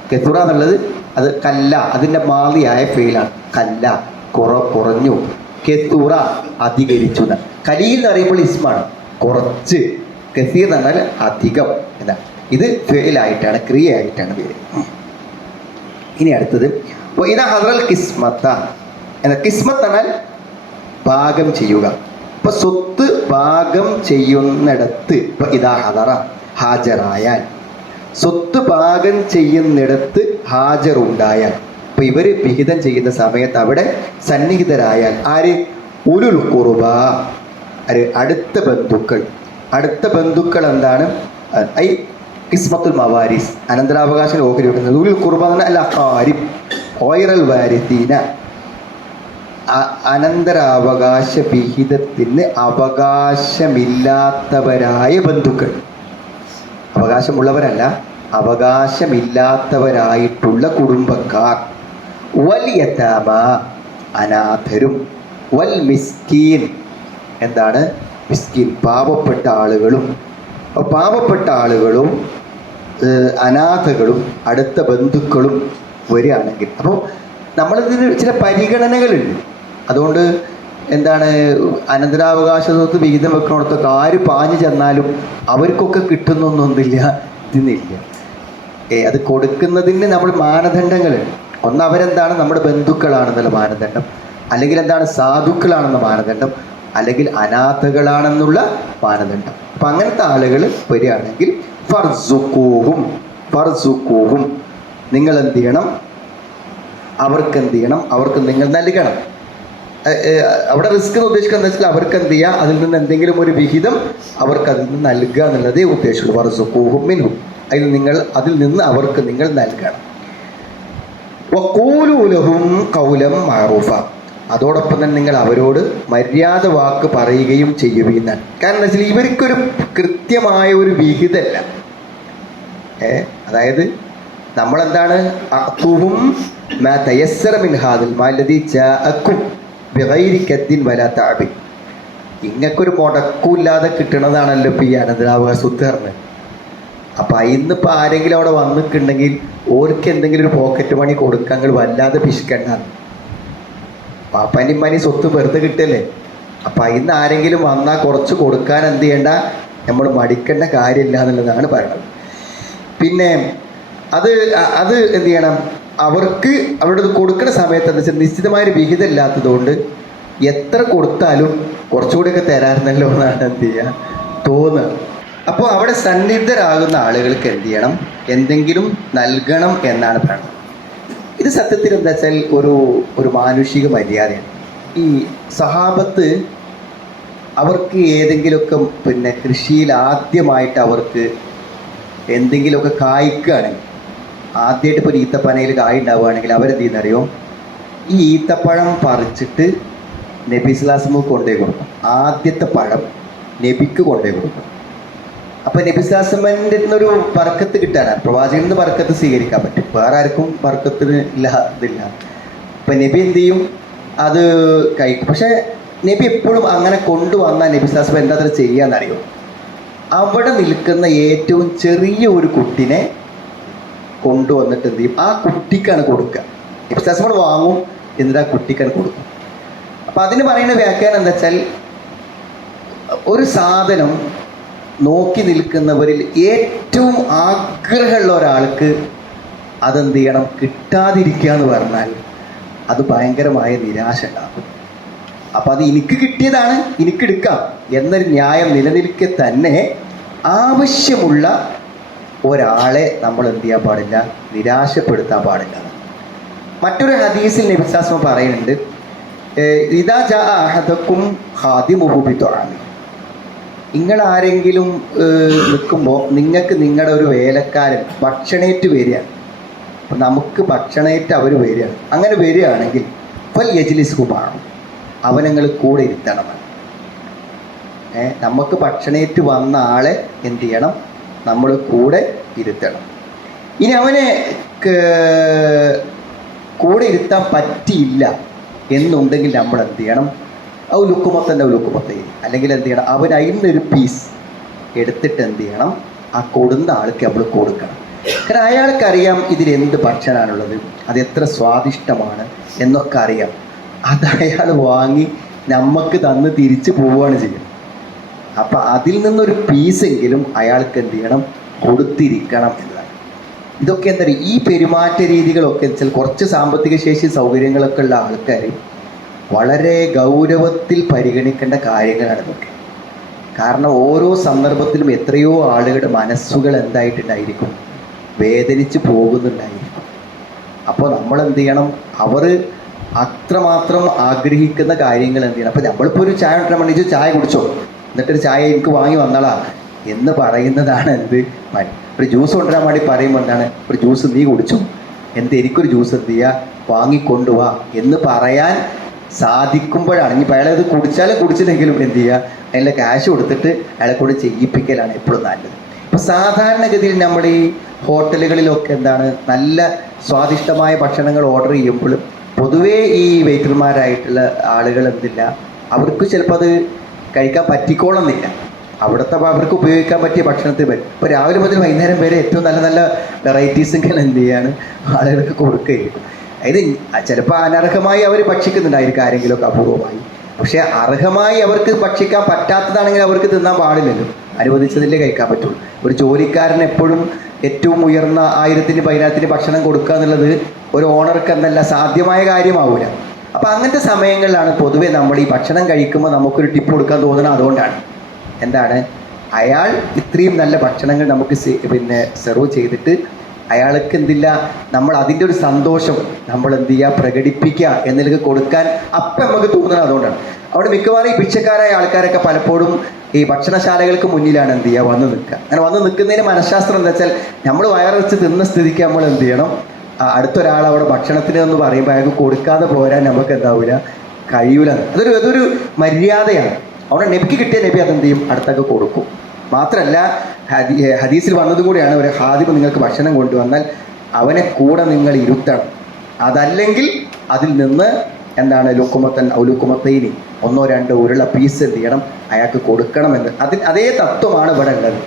കെത്തുറ എന്നുള്ളത് അത് കല്ല, അതിൻ്റെ മാളിയായ ഫെയിലാണ്. കല്ല കുറഞ്ഞു, കെത്തുറ അധികരിച്ചു. കലീൽ എന്ന് പറയുമ്പോൾ ഇസ്മാണ്, കുറച്ച്. കസീർ എന്ന് പറഞ്ഞാൽ അധികം എന്നാണ്. ഇത് ഫെയിലായിട്ടാണ്, ക്രിയയായിട്ടാണ് പേര്. ഇനി അടുത്തത് ഇതാ ഹദറൽ കിസ്മത്ത എന്ന. കിസ്മത്ത് എന്നാൽ ഭാഗം ചെയ്യുക. ഇപ്പൊ സ്വത്ത് ഭാഗം ചെയ്യുന്നിടത്ത് ഇപ്പൊ ഇതാ ഹദറ ഹാജരായാൽ, സ്വത്ത് ഭാഗം ചെയ്യുന്നിടത്ത് ഹാജറുണ്ടായാൽ, ഇപ്പൊ ഇവര് വിഹിതം ചെയ്യുന്ന സമയത്ത് അവിടെ സന്നിഹിതരായാൽ ആര്? ഉലുൽ ഖുർബ, അടുത്ത ബന്ധുക്കൾ. അടുത്ത ബന്ധുക്കൾ എന്താണ്? ഐ കിസ്മത്തുൽ മവാരിസ്, അനന്തരാവകാശം ഓഹരി വെക്കുന്നത്. ഉലുൽ ഖുർബ അൽ അഖാരിബ് ഗൈറൽ വാരിസീന, അനന്തരാവകാശ വിഹിതത്തിന് അവകാശമില്ലാത്തവരായ ബന്ധുക്കൾ. അവകാശമുള്ളവരല്ല, അവകാശമില്ലാത്തവരായിട്ടുള്ള കുടുംബക്കാർ. വൽ യതാമ, അനാഥരും. വൽ മിസ്കീൻ, എന്താണ് മിസ്കീൻ? പാവപ്പെട്ട ആളുകളും. പാവപ്പെട്ട ആളുകളും അനാഥകളും അടുത്ത ബന്ധുക്കളും വരികയാണെങ്കിൽ, അപ്പോൾ നമ്മളിതിന് ചില പരിഗണനകളുണ്ട്. അതുകൊണ്ട് എന്താണ്, അനന്തരാവകാശ സ്വത്ത് വിഹിതം വെക്കണോടത്തൊക്കെ ആര് പാഞ്ഞു ചെന്നാലും അവർക്കൊക്കെ കിട്ടുന്നൊന്നുമില്ല, ഇതിന്നില്ല. അത് കൊടുക്കുന്നതിന് നമ്മൾ മാനദണ്ഡങ്ങളുണ്ട്. ഒന്ന്, അവരെന്താണ് നമ്മുടെ ബന്ധുക്കളാണെന്നുള്ള മാനദണ്ഡം, അല്ലെങ്കിൽ എന്താണ് സാധുക്കളാണെന്ന മാനദണ്ഡം, അല്ലെങ്കിൽ അനാഥകളാണെന്നുള്ള മാനദണ്ഡം. അപ്പം അങ്ങനത്തെ ആളുകൾ വരികയാണെങ്കിൽ ഫർസുഖൂഹും, നിങ്ങൾ എന്ത് ചെയ്യണം? അവർക്ക് എന്ത് ചെയ്യണം? അവർക്ക് നിങ്ങൾ നൽകണം. അവിടെ റിസ്ക് എന്ന് ഉദ്ദേശിക്കുന്നത് എന്താ വെച്ചാൽ അവർക്ക് എന്ത് ചെയ്യുക? അതിൽ നിന്ന് എന്തെങ്കിലും ഒരു വിഹിതം അവർക്ക് അതിൽ നിന്ന് നൽകുക എന്നുള്ളതേ ഉദ്ദേശിച്ചുള്ളൂ. ഫർസുഖൂഹും മിൻഹു, അതിൽ നിന്ന് അവർക്ക് നിങ്ങൾ നൽകണം. വഖൂലു ലഹും ഖൗലൻ മഅറൂഫ, അതോടൊപ്പം തന്നെ നിങ്ങൾ അവരോട് മര്യാദ വാക്ക് പറയുകയും ചെയ്യുകയെന്നാണ്. കാരണം എന്താ വെച്ചാൽ ഇവർക്കൊരു കൃത്യമായ ഒരു വിഹിതമല്ല. അതായത് നമ്മളെന്താണ്, അഖ്തുഹും മാ തയസ്സറ മിൻ ഹാദിൽ മാല്ലദീ ജാഅക്കും ബിഗൈരി കദ്ദിൻ വലാ തഅബിൻ. ഇങ്ങക്കൊരു മുടക്കൂല്ലാതെ കിട്ടണതാണല്ലോ ഇപ്പം ഈ അനന്തരാവകാശ സ്വത്ത് പറഞ്ഞത്. അപ്പം ഇന്നിപ്പോൾ ആരെങ്കിലും അവിടെ വന്നിട്ടുണ്ടെങ്കിൽ ഓർക്ക് എന്തെങ്കിലും ഒരു പോക്കറ്റ് മണി കൊടുക്കാൻ വല്ലാതെ പിശുക്കണ്ട. പാപ്പനിമ്മനി സ്വത്ത് വെറുതെ കിട്ടല്ലേ. അപ്പം ഇന്ന് ആരെങ്കിലും വന്നാൽ കുറച്ച് കൊടുക്കാൻ എന്ത് ചെയ്യണ്ട, നമ്മൾ മടിക്കേണ്ട കാര്യമില്ല എന്നുള്ളതാണ് പറയുന്നത്. പിന്നെ അത് എന്ത് ചെയ്യണം, അവർക്ക് അവരുടെ കൊടുക്കുന്ന സമയത്ത് എന്താ വെച്ചാൽ നിശ്ചിതമായൊരു വിഹിതം ഇല്ലാത്തതുകൊണ്ട് എത്ര കൊടുത്താലും കുറച്ചുകൂടിയൊക്കെ തരാറുണ്ടല്ലോ എന്നാണ് എന്ത് ചെയ്യുക തോന്നുക. അപ്പോൾ അവിടെ സന്നിഗ്ധരാകുന്ന ആളുകൾക്ക് എന്ത് ചെയ്യണം, എന്തെങ്കിലും നൽകണം എന്നാണ് പറയുന്നത്. ഇത് സത്യത്തിൽ എന്താ വെച്ചാൽ ഒരു മാനുഷിക മര്യാദയാണ്. ഈ സഹാബത്ത് അവർക്ക് ഏതെങ്കിലുമൊക്കെ പിന്നെ കൃഷിയിൽ ആദ്യമായിട്ട് അവർക്ക് എന്തെങ്കിലുമൊക്കെ കായ്ക്കുകയാണെങ്കിൽ, ആദ്യമായിട്ട് ഇപ്പോൾ ഒരു ഈത്തപ്പനയിൽ കായ് ഉണ്ടാവുകയാണെങ്കിൽ അവരെന്ത് ചെയ്യുന്നറിയോ, ഈ ഈത്തപ്പഴം പറിച്ചിട്ട് നബി സ്വല്ലല്ലാഹു കൊണ്ടുപോയി കൊടുക്കും. ആദ്യത്തെ പഴം നബിക്ക് കൊണ്ടുപോയി കൊടുക്കും. അപ്പം നബി സ്വല്ലല്ലാഹുവിൻ്റെ നിന്നൊരു ബർക്കത്ത് കിട്ടാനാണ്, പ്രവാചകനിൽ നിന്ന് ബർക്കത്ത് സ്വീകരിക്കാൻ പറ്റും, വേറെ ആർക്കും ബർക്കത്തിന് ഇതില്ല. അപ്പം നബി എന്ത് ചെയ്യും, അത് കഴിക്കും. പക്ഷേ നബി എപ്പോഴും അങ്ങനെ കൊണ്ടുവന്നാൽ നബി സ്വല്ലല്ലാഹു എന്താ അത്ര ചെയ്യാന്നറിയോ, അവിടെ നിൽക്കുന്ന ഏറ്റവും ചെറിയ ഒരു കുട്ടിനെ കൊണ്ടുവന്നിട്ട് എന്ത് ചെയ്യും, ആ കുട്ടിക്കാണ് കൊടുക്കുക. നബി സ്വല്ലല്ലാഹു വാങ്ങും, എന്നിട്ട് ആ കുട്ടിക്കാണ് കൊടുക്കും. അപ്പം അതിന് പറയുന്ന വ്യാഖ്യാനം എന്താ വെച്ചാൽ, ഒരു സാധനം നോക്കി നിൽക്കുന്നവരിൽ ഏറ്റവും ആഗ്രഹമുള്ള ഒരാൾക്ക് അതെന്ത് ചെയ്യണം, കിട്ടാതിരിക്കുക എന്ന് പറഞ്ഞാൽ അത് ഭയങ്കരമായ നിരാശ ഉണ്ടാകും. അപ്പം അത് എനിക്ക് കിട്ടിയതാണ്, എനിക്കെടുക്കാം എന്നൊരു ന്യായം നിലനിൽക്കെ തന്നെ ആവശ്യമുള്ള ഒരാളെ നമ്മൾ എന്ത് ചെയ്യാൻ പാടില്ല, നിരാശപ്പെടുത്താൻ പാടില്ല. മറ്റൊരു ഹദീസിൽ നബി സല്ലല്ലാഹു അലൈഹി വസല്ലം പറയുന്നുണ്ട്, ഇദാ ജാഅ അഹദകും ഖാദിമുഹു ബിതുആമി, നിങ്ങൾ ആരെങ്കിലും നിൽക്കുമ്പോൾ നിങ്ങൾക്ക് നിങ്ങളുടെ ഒരു വേലക്കാരൻ ഭക്ഷണേറ്റ് വരികയാണ്, അപ്പം നമുക്ക് ഭക്ഷണേറ്റ് അവർ വരികയാണ്. അങ്ങനെ വരികയാണെങ്കിൽ ഫൽ യജ്ലിസ്ഹു മഅഹു, അവനങ്ങൾ കൂടെ ഇരുത്തണം. നമുക്ക് ഭക്ഷണേറ്റ് വന്ന ആളെ എന്ത് ചെയ്യണം, നമ്മൾ കൂടെ ഇരുത്തണം. ഇനി അവനെ കൂടെ ഇരുത്താൻ പറ്റിയില്ല എന്നുണ്ടെങ്കിൽ നമ്മൾ എന്ത് ചെയ്യണം, ഔലുക്കുമത്തൻ്റെ ഔലുക്കുമത്തയിൽ, അല്ലെങ്കിൽ എന്ത് ചെയ്യണം, അവൻ അതിനൊരു പീസ് എടുത്തിട്ട് എന്ത് ചെയ്യണം, ആ കൊടുന്ന ആൾക്ക് നമ്മൾ കൊടുക്കണം. കാരണം അയാൾക്കറിയാം ഇതിലെന്ത് ഭക്ഷണമാണുള്ളത്, അത് എത്ര സ്വാദിഷ്ടമാണ് എന്നൊക്കെ അറിയാം. അത് അയാൾ വാങ്ങി നമുക്ക് തന്ന് തിരിച്ചു പോവുകയാണ് ചെയ്യുന്നത്. അപ്പം അതിൽ നിന്നൊരു പീസെങ്കിലും അയാൾക്ക് എന്ത് ചെയ്യണം, കൊടുത്തിരിക്കണം എന്നതാണ്. ഇതൊക്കെ എന്താ പറയുക, ഈ പെരുമാറ്റ രീതികളൊക്കെ വെച്ചാൽ കുറച്ച് സാമ്പത്തിക ശേഷി സൗകര്യങ്ങളൊക്കെ ഉള്ള ആൾക്കാർ വളരെ ഗൗരവത്തിൽ പരിഗണിക്കേണ്ട കാര്യങ്ങളാണ് ഇതൊക്കെ. കാരണം ഓരോ സന്ദർഭത്തിലും എത്രയോ ആളുകളുടെ മനസ്സുകൾ എന്തായിട്ടുണ്ടായിരിക്കും, വേദനിച്ച് പോകുന്നുണ്ടായിരിക്കും. അപ്പോൾ നമ്മൾ എന്ത് ചെയ്യണം, അവർ അത്രമാത്രം ആഗ്രഹിക്കുന്ന കാര്യങ്ങൾ എന്ത് ചെയ്യണം. അപ്പോൾ നമ്മളിപ്പോൾ ഒരു ചായ കൊണ്ടുവരാൻ വേണ്ടി ചായ കുടിച്ചോ, എന്നിട്ടൊരു ചായ എനിക്ക് വാങ്ങി വന്നളാ എന്ന് പറയുന്നതാണ് എന്ത്. ഒരു ജ്യൂസ് കൊണ്ടുവരാൻ വേണ്ടി പറയുമ്പോൾ എന്താണ്, ഒരു ജ്യൂസ് നീ കുടിച്ചോ, എനിക്കൊരു ജ്യൂസ് എന്ത് ചെയ്യുക, വാങ്ങിക്കൊണ്ടുവാ എന്ന് പറയാൻ സാധിക്കുമ്പോഴാണ്. ഇനി അയാളെ ഇത് കുടിച്ചാലും കുടിച്ചില്ലെങ്കിലും എന്ത് ചെയ്യുക, അതിൻ്റെ ക്യാഷ് കൊടുത്തിട്ട് അയാളെ കൊണ്ട് ചെയ്യിപ്പിക്കലാണ് എപ്പോഴും നല്ലത്. ഇപ്പോൾ സാധാരണഗതിയിൽ നമ്മൾ ഈ ഹോട്ടലുകളിലൊക്കെ എന്താണ്, നല്ല സ്വാദിഷ്ടമായ ഭക്ഷണങ്ങൾ ഓർഡർ ചെയ്യുമ്പോൾ പൊതുവേ ഈ വെയിറ്റർമാരായിട്ടുള്ള ആളുകൾ എന്തില്ല, അവർക്ക് ചിലപ്പോൾ അത് കഴിക്കാൻ പറ്റിക്കോളുന്നില്ല. അവിടുത്തെ അവർക്ക് ഉപയോഗിക്കാൻ പറ്റിയ ഭക്ഷണത്തിൽ വരും. ഇപ്പോൾ രാവിലെ മുതൽ വൈകുന്നേരം വരെ ഏറ്റവും നല്ല നല്ല വെറൈറ്റീസ് ഇങ്ങനെ എന്ത് ചെയ്യാണ് ആളുകൾക്ക് കൊടുക്കുകയും, അതായത് ചിലപ്പോൾ അനർഹമായി അവർ ഭക്ഷിക്കുന്നുണ്ടായിരിക്കും ആരെങ്കിലുമൊക്കെ അപൂർവമായി. പക്ഷേ അർഹമായി അവർക്ക് ഭക്ഷിക്കാൻ പറ്റാത്തതാണെങ്കിൽ അവർക്ക് തിന്നാൻ പാടില്ലല്ലോ, അനുവദിച്ചതിലേ കഴിക്കാൻ പറ്റുള്ളൂ. ഒരു ജോലിക്കാരൻ എപ്പോഴും ഏറ്റവും ഉയർന്ന 1000-ന് 10,000-ന് ഭക്ഷണം കൊടുക്കുക എന്നുള്ളത് ഒരു ഓണർക്ക് എന്നല്ല സാധ്യമായ കാര്യമാവില്ല. അപ്പം അങ്ങനത്തെ സമയങ്ങളിലാണ് പൊതുവെ നമ്മൾ ഈ ഭക്ഷണം കഴിക്കുമ്പോൾ നമുക്കൊരു ടിപ്പ് കൊടുക്കാൻ തോന്നുന്നത്. അതുകൊണ്ടാണ് എന്താണ്, അയാൾ ഇത്രയും നല്ല ഭക്ഷണങ്ങൾ നമുക്ക് സെർവ് ചെയ്തിട്ട് അയാൾക്ക് എന്തില്ല, നമ്മൾ അതിൻ്റെ ഒരു സന്തോഷം നമ്മൾ എന്ത് ചെയ്യുക, പ്രകടിപ്പിക്കുക എന്നതിലേക്ക് കൊടുക്കാൻ അപ്പം നമുക്ക് തോന്നുന്നത്. അതുകൊണ്ടാണ് അവിടെ മിക്കവാറും ഈ ഭിക്ഷക്കാരായ ആൾക്കാരൊക്കെ പലപ്പോഴും ഈ ഭക്ഷണശാലകൾക്ക് മുന്നിലാണ് എന്ത് ചെയ്യുക, വന്ന് നിൽക്കുക. അങ്ങനെ വന്ന് നിൽക്കുന്നതിന് മനഃശാസ്ത്രം എന്താ വെച്ചാൽ, നമ്മൾ വയറച്ച് തിന്ന സ്ഥിതിക്ക് നമ്മൾ എന്ത് ചെയ്യണം, അടുത്തൊരാൾ അവിടെ ഭക്ഷണത്തിന് എന്ന് പറയുമ്പോൾ അയാൾക്ക് കൊടുക്കാതെ പോരാൻ നമുക്ക് എന്താവില്ല, കഴിയൂല. അതൊരു മര്യാദയാണ്. അവിടെ നബിക്ക് കിട്ടിയ നബി അതെന്ത് ചെയ്യും, അടുത്തൊക്കെ കൊടുക്കും. മാത്രമല്ല ഹദീസിൽ വന്നതും കൂടിയാണ്, ഒരു ഹാദിബ് നിങ്ങൾക്ക് ഭക്ഷണം കൊണ്ടുവന്നാൽ അവനെ കൂടെ നിങ്ങൾ ഇരുത്തണം. അതല്ലെങ്കിൽ അതിൽ നിന്ന് എന്താണ് ലുക്കുമത്തൈനി 1-2 ഉരുള പീസ് എന്ത് ചെയ്യണം, അയാൾക്ക് കൊടുക്കണമെന്ന്. അതേ തത്വമാണ് ഇവിടെ ഉള്ളത്.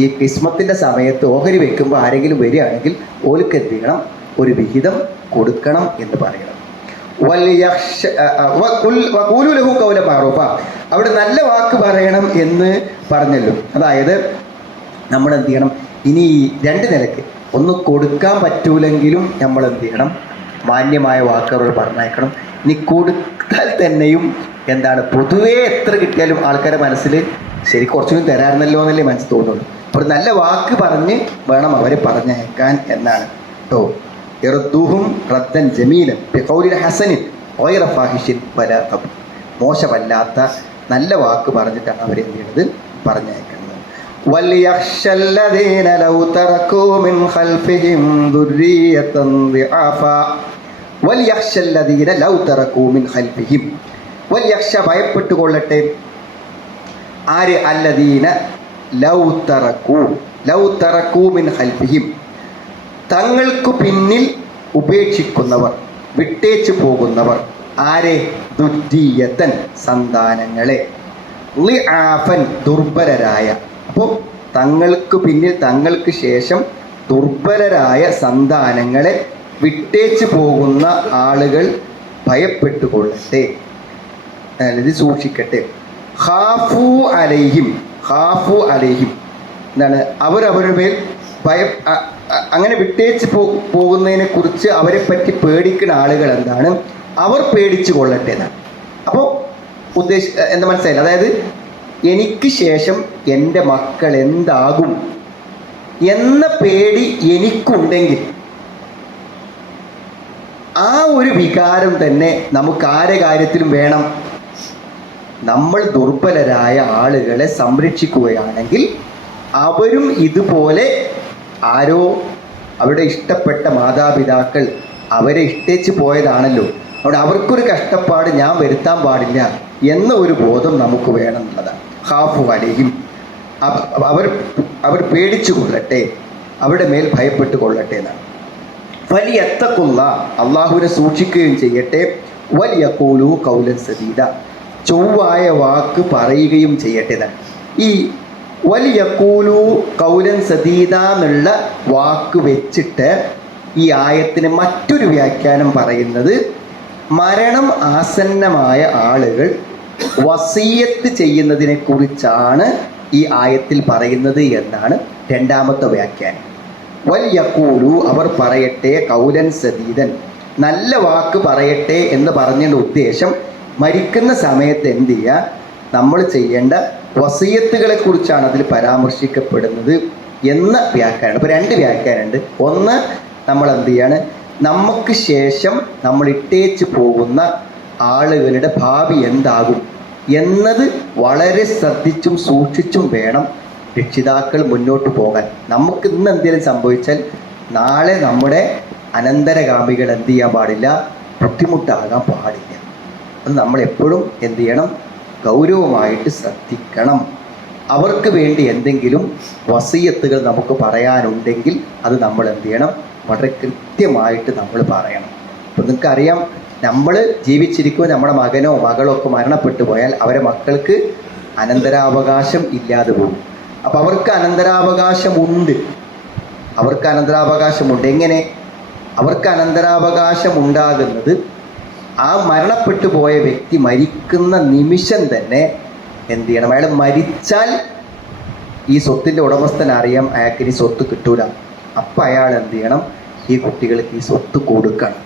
ഈ കിസ്മത്തിൻ്റെ സമയത്ത് ഓഹരി വെക്കുമ്പോൾ ആരെങ്കിലും വരികയാണെങ്കിൽ ഓർക്ക് എന്ത് ചെയ്യണം, ഒരു വിഹിതം കൊടുക്കണം എന്ന് പറയണം. അവിടെ നല്ല വാക്ക് പറയണം എന്ന് പറഞ്ഞല്ലോ. അതായത് നമ്മൾ എന്ത് ചെയ്യണം, ഇനി 2 നിലയ്ക്ക്, ഒന്ന് കൊടുക്കാൻ പറ്റൂലെങ്കിലും നമ്മൾ എന്ത് ചെയ്യണം, മാന്യമായ വാക്കുകൾ പറഞ്ഞേക്കണം. ഇനി കൊടുത്താൽ തന്നെയും എന്താണ്, പൊതുവേ എത്ര കിട്ടിയാലും ആൾക്കാരുടെ മനസ്സിൽ ശരി കുറച്ചുകൂടി തരാറുന്നല്ലോ എന്നല്ലേ മനസ്സിൽ തോന്നുള്ളൂ. അപ്പോൾ നല്ല വാക്ക് പറഞ്ഞ് വേണം അവരെ പറഞ്ഞയക്കാൻ എന്നാണ് കേട്ടോ. ഇർദുഹും റദ്ദൻ ജമീലൻ ബിഖൗലിൻ ഹസനിൻ ഗൈറ ഫാഹിഷിൻ വലാ തബ്. മോശമല്ലാത്ത നല്ല വാക്ക് പറഞ്ഞിട്ടാണ് അവരെ എന്ത് ചെയ്യുന്നത്, പറഞ്ഞയക്കുന്നത്. വൽയഖ്ശല്ലദീന ലൗ തറകൂ മിൻ ഖൽഫിഹിം ദുർരിയതൻ ദിആഫാ. വൽയഖ്ശല്ലദീന ലൗ തറകൂ മിൻ ഖൽഫിഹിം. വൽയഖ്ശ ഭയപ്പെട്ടുകൊള്ളട്ടെ ആര്, അല്ലദീന ലൗ തറകൂ മിൻ ഖൽഫിഹിം, തങ്ങൾക്കു പിന്നിൽ ഉപേക്ഷിക്കുന്നവർ, വിട്ടേച്ചു പോകുന്നവർ. ആരെ, ദുർരിയതൻ സന്താനങ്ങളെ, ളിആഫൻ ദുർബലരായ. അപ്പോൾ തങ്ങൾക്ക് പിന്നിൽ തങ്ങൾക്ക് ശേഷം ദുർബലരായ സന്താനങ്ങളെ വിട്ടേച്ചു പോകുന്ന ആളുകൾ ഭയപ്പെട്ടുകൊള്ളട്ടെ, ഇത് സൂക്ഷിക്കട്ടെ. ഖാഫു അലൈഹിം എന്താണ്, അവരവരുടെ മേൽ അങ്ങനെ വിട്ടേച്ച് പോകുന്നതിനെ കുറിച്ച് അവരെ പറ്റി പേടിക്കുന്ന ആളുകൾ എന്താണ്, അവർ പേടിച്ചു കൊള്ളട്ടെ എന്നാണ്. അപ്പോൾ എന്താ മനസ്സിലായില്ല, അതായത് എനിക്ക് ശേഷം എൻ്റെ മക്കൾ എന്താകും എന്ന പേടി എനിക്കുണ്ടെങ്കിൽ ആ ഒരു വികാരം തന്നെ നമുക്ക് ആരെ കാര്യത്തിലും വേണം. നമ്മൾ ദുർബലരായ ആളുകളെ സംരക്ഷിക്കുകയാണെങ്കിൽ അവരും ഇതുപോലെ ആരോ അവരുടെ ഇഷ്ടപ്പെട്ട മാതാപിതാക്കൾ അവരെ ഇഷ്ടേച്ച് പോയതാണല്ലോ, അവിടെ അവർക്കൊരു കഷ്ടപ്പാട് ഞാൻ വരുത്താൻ പാടില്ല എന്ന ഒരു ബോധം നമുക്ക് വേണം എന്നുള്ളതാണ്. ഖാഫു അലൈഹിം, അവർ പേടിച്ചു കൊള്ളട്ടെ, അവരുടെ മേൽ ഭയപ്പെട്ടു കൊള്ളട്ടെ എന്നാണ്. വലിയത്തക്കുള്ള അള്ളാഹുവിനെ സൂക്ഷിക്കുകയും ചെയ്യട്ടെ. വലിയഖൂലു ഖൗലൻ സദീദ, ചൊവ്വായ വാക്ക് പറയുകയും ചെയ്യട്ടെ എന്നാണ്. ഈ വലിയഖൂലു ഖൗലൻ സദീദ എന്നുള്ള വാക്ക് വെച്ചിട്ട് ഈ ആയത്തിന് മറ്റൊരു വ്യാഖ്യാനം പറയുന്നത്, മരണം ആസന്നമായ ആളുകൾ വസിയത്ത് ചെയ്യുന്നതിനെ കുറിച്ചാണ് ഈ ആയത്തിൽ പറയുന്നത് എന്നാണ് രണ്ടാമത്തെ വ്യാഖ്യാനം. വൽയഖൂലു, അവർ പറയട്ടെ, ഖൗലൻ സദീദൻ, നല്ല വാക്ക് പറയട്ടെ എന്ന് പറഞ്ഞതിൻ്റെ ഉദ്ദേശം മരിക്കുന്ന സമയത്ത് എന്ത് ചെയ്യുക, നമ്മൾ ചെയ്യേണ്ട വസിയത്തുകളെ കുറിച്ചാണ് അതിൽ പരാമർശിക്കപ്പെടുന്നത് എന്ന വ്യാഖ്യാനം. ഇപ്പോൾ 2 വ്യാഖ്യാനമുണ്ട്. ഒന്ന്, നമ്മൾ എന്ത് ചെയ്യാണ്, നമുക്ക് ശേഷം നമ്മൾ ഇട്ടേച്ച് പോകുന്ന ആളുകളുടെ ഭാവി എന്താകും എന്നത് വളരെ ശ്രദ്ധിച്ചും സൂക്ഷിച്ചും വേണം രക്ഷിതാക്കൾ മുന്നോട്ട് പോകാൻ. നമുക്ക് ഇന്ന് എന്തെങ്കിലും സംഭവിച്ചാൽ നാളെ നമ്മുടെ അനന്തരഗാമികൾ എന്ത് ചെയ്യാൻ പാടില്ല, ബുദ്ധിമുട്ടാകാൻ പാടില്ല. അത് നമ്മളെപ്പോഴും എന്ത് ചെയ്യണം, ഗൗരവമായിട്ട് ശ്രദ്ധിക്കണം. അവർക്ക് വേണ്ടി എന്തെങ്കിലും വസിയത്തുകൾ നമുക്ക് പറയാനുണ്ടെങ്കിൽ അത് നമ്മൾ എന്ത് ചെയ്യണം, വളരെ കൃത്യമായിട്ട് നമ്മൾ പറയണം. അപ്പം നിങ്ങൾക്കറിയാം, നമ്മൾ ജീവിച്ചിരിക്കുമ്പോൾ നമ്മുടെ മകനോ മകളോ ഒക്കെ മരണപ്പെട്ടു പോയാൽ അവരെ മക്കൾക്ക് അനന്തരാവകാശം ഇല്ലാതെ പോകും. അപ്പം അവർക്ക് അനന്തരാവകാശമുണ്ട്. എങ്ങനെ? അവർക്ക് അനന്തരാവകാശം ഉണ്ടാകുന്നത് ആ മരണപ്പെട്ടു പോയ വ്യക്തി മരിക്കുന്ന നിമിഷം തന്നെ എന്ത് ചെയ്യണം, അയാൾ മരിച്ചാൽ ഈ സ്വത്തിൻ്റെ ഉടമസ്ഥൻ അറിയാം അയാൾക്ക് ഇനി സ്വത്ത് കിട്ടൂല. അപ്പം അയാൾ എന്ത് ചെയ്യണം, ഈ കുട്ടികൾക്ക് ഈ സ്വത്ത് കൊടുക്കണം.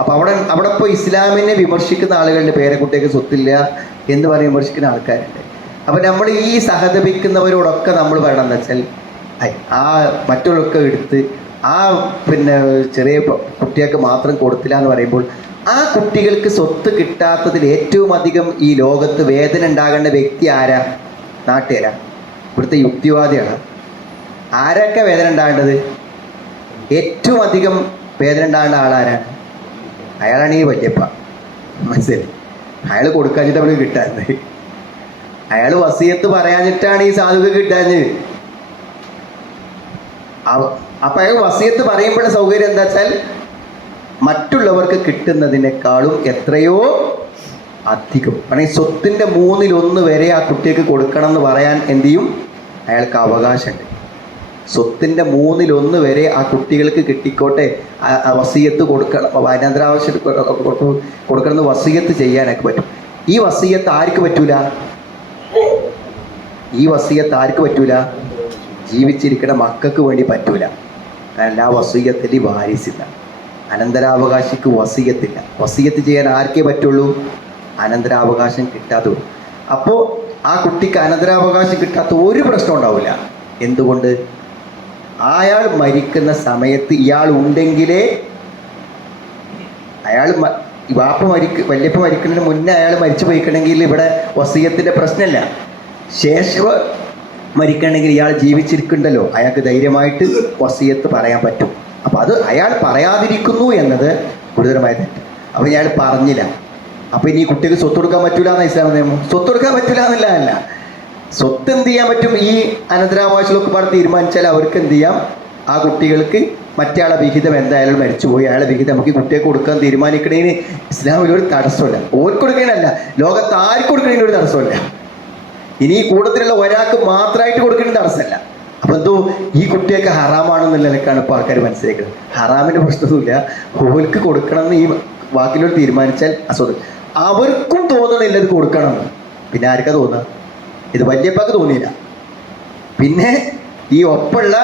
അപ്പം അവിടെ ഇപ്പോൾ ഇസ്ലാമിനെ വിമർശിക്കുന്ന ആളുകളുടെ പേരക്കുട്ടിക്ക് സ്വത്തില്ല എന്ന് പറഞ്ഞ് വിമർശിക്കുന്ന ആൾക്കാരുണ്ട്. അപ്പം നമ്മൾ ഈ സഹതപിക്കുന്നവരോടൊക്കെ നമ്മൾ പറയണമെന്ന് വെച്ചാൽ, ആ മറ്റുള്ളവരൊക്കെ എടുത്ത് ആ ചെറിയ കുട്ടികൾക്ക് മാത്രം കൊടുത്തില്ല എന്ന് പറയുമ്പോൾ ആ കുട്ടികൾക്ക് സ്വത്ത് കിട്ടാത്തതിൽ ഏറ്റവും അധികം ഈ ലോകത്ത് വേദന ഉണ്ടാകേണ്ട വ്യക്തി ആരാ? നാട്ടുകാരാ? ഇവിടുത്തെ യുക്തിവാദിയാണ്. ആരൊക്കെ വേദന ഉണ്ടാകേണ്ടത്? ഏറ്റവും അധികം വേദന ഉണ്ടാകേണ്ട ആളാരാണ്? അയാളാണ് ഈ വല്യപ്പ. മനസ്സിലായി? അയാൾ കൊടുക്കാഞ്ഞിട്ട് അവർക്ക് കിട്ടാഞ്ഞത്. അയാൾ വസിയത്ത് പറയാഞ്ഞിട്ടാണ് ഈ സാധുക്ക് കിട്ടാഞ്ഞത്. അപ്പം അയാൾ വസിയത്ത് പറയുമ്പോഴുള്ള സൗകര്യം എന്താ വെച്ചാൽ മറ്റുള്ളവർക്ക് കിട്ടുന്നതിനേക്കാളും എത്രയോ അധികം. കാരണം ഈ സ്വത്തിൻ്റെ 1/3 വരെ ആ കുട്ടിക്ക് കൊടുക്കണം എന്ന് പറയാൻ എന്ത് ചെയ്യും, അയാൾക്ക് അവകാശമുണ്ട്. സ്വത്തിൻ്റെ 1/3 വരെ ആ കുട്ടികൾക്ക് കിട്ടിക്കോട്ടെ, വസിയത്ത് കൊടുക്കണം, അനന്തരാവശ്യം കൊടുക്കണമെന്ന് വസിയത്ത് ചെയ്യാനൊക്കെ പറ്റും. ഈ വസിയത്ത് ആർക്ക് പറ്റൂല? ജീവിച്ചിരിക്കുന്ന മക്കൾക്ക് വേണ്ടി പറ്റൂല. കാരണം ആ വസിയത്തിൽ വാരിസില്ല, അനന്തരാവകാശിക്ക് വസിയത്തില്ല. വസിയത്ത് ചെയ്യാൻ ആർക്കേ പറ്റുള്ളൂ? അനന്തരാവകാശം കിട്ടാതെ. അപ്പോൾ ആ കുട്ടിക്ക് അനന്തരാവകാശം കിട്ടാത്ത ഒരു പ്രശ്നം ഉണ്ടാവില്ല. എന്തുകൊണ്ട്? അയാൾ മരിക്കുന്ന സമയത്ത് ഇയാൾ ഉണ്ടെങ്കിലേ വല്യപ്പ മരിക്കുന്നതിന് മുന്നേ അയാൾ മരിച്ചു പോയിക്കണമെങ്കിൽ ഇവിടെ വസിയത്തിൻ്റെ പ്രശ്നമില്ല. ശേഷം മരിക്കണമെങ്കിൽ ഇയാൾ ജീവിച്ചിരിക്കണ്ടല്ലോ, അയാൾക്ക് ധൈര്യമായിട്ട് വസിയത്ത് പറയാൻ പറ്റും. അപ്പം അത് അയാൾ പറയാതിരിക്കുന്നു എന്നത് ഗുരുതരമായ തെറ്റ്. അപ്പം ഇയാൾ പറഞ്ഞില്ല. അപ്പം ഇനി കുട്ടിക്ക് സ്വത്ത് കൊടുക്കാൻ പറ്റൂല എന്ന ഇസ്ലാം നിയമം. സ്വത്ത് കൊടുക്കാൻ പറ്റൂല എന്നല്ല, സ്വത്ത് എന്ത് ചെയ്യാൻ പറ്റും? ഈ അനന്തരാവകാശങ്ങളൊക്കെ പാടെ തീരുമാനിച്ചാൽ അവർക്ക് എന്ത് ചെയ്യാം, ആ കുട്ടികൾക്ക് മറ്റയാളെ വിഹിതം എന്തായാലും മരിച്ചുപോയി, അയാളെ വിഹിതം നമുക്ക് കുട്ടിയെ കൊടുക്കാൻ തീരുമാനിക്കണേന് ഇസ്ലാമിലൊരു തടസ്സമില്ല. ഓർക്ക് കൊടുക്കണല്ല, ലോകത്ത് ആർക്ക് കൊടുക്കണേന് ഒരു തടസ്സമില്ല. ഇനി ഈ കൂട്ടത്തിലുള്ള ഒരാൾക്ക് മാത്രമായിട്ട് കൊടുക്കുന്ന തടസ്സമല്ല. അപ്പം എന്തോ ഈ കുട്ടിയൊക്കെ ഹറാമാണെന്നുള്ള നിലക്കാണ് ഇപ്പോൾ ആൾക്കാർ മനസ്സിലാക്കുന്നത്. ഹറാമിൻ്റെ പ്രശ്നമൊന്നുമില്ല, ഓർക്ക് കൊടുക്കണമെന്ന് ഈ വാക്കിലോട് തീരുമാനിച്ചാൽ അസ്വദ്. അവർക്കും തോന്നണില്ല ഇത് കൊടുക്കണമെന്ന്. പിന്നെ ആർക്കാ തോന്നുക? ഇത് വല്യപ്പാക്ക് തോന്നിയില്ല, പിന്നെ ഈ ഒപ്പമുള്ള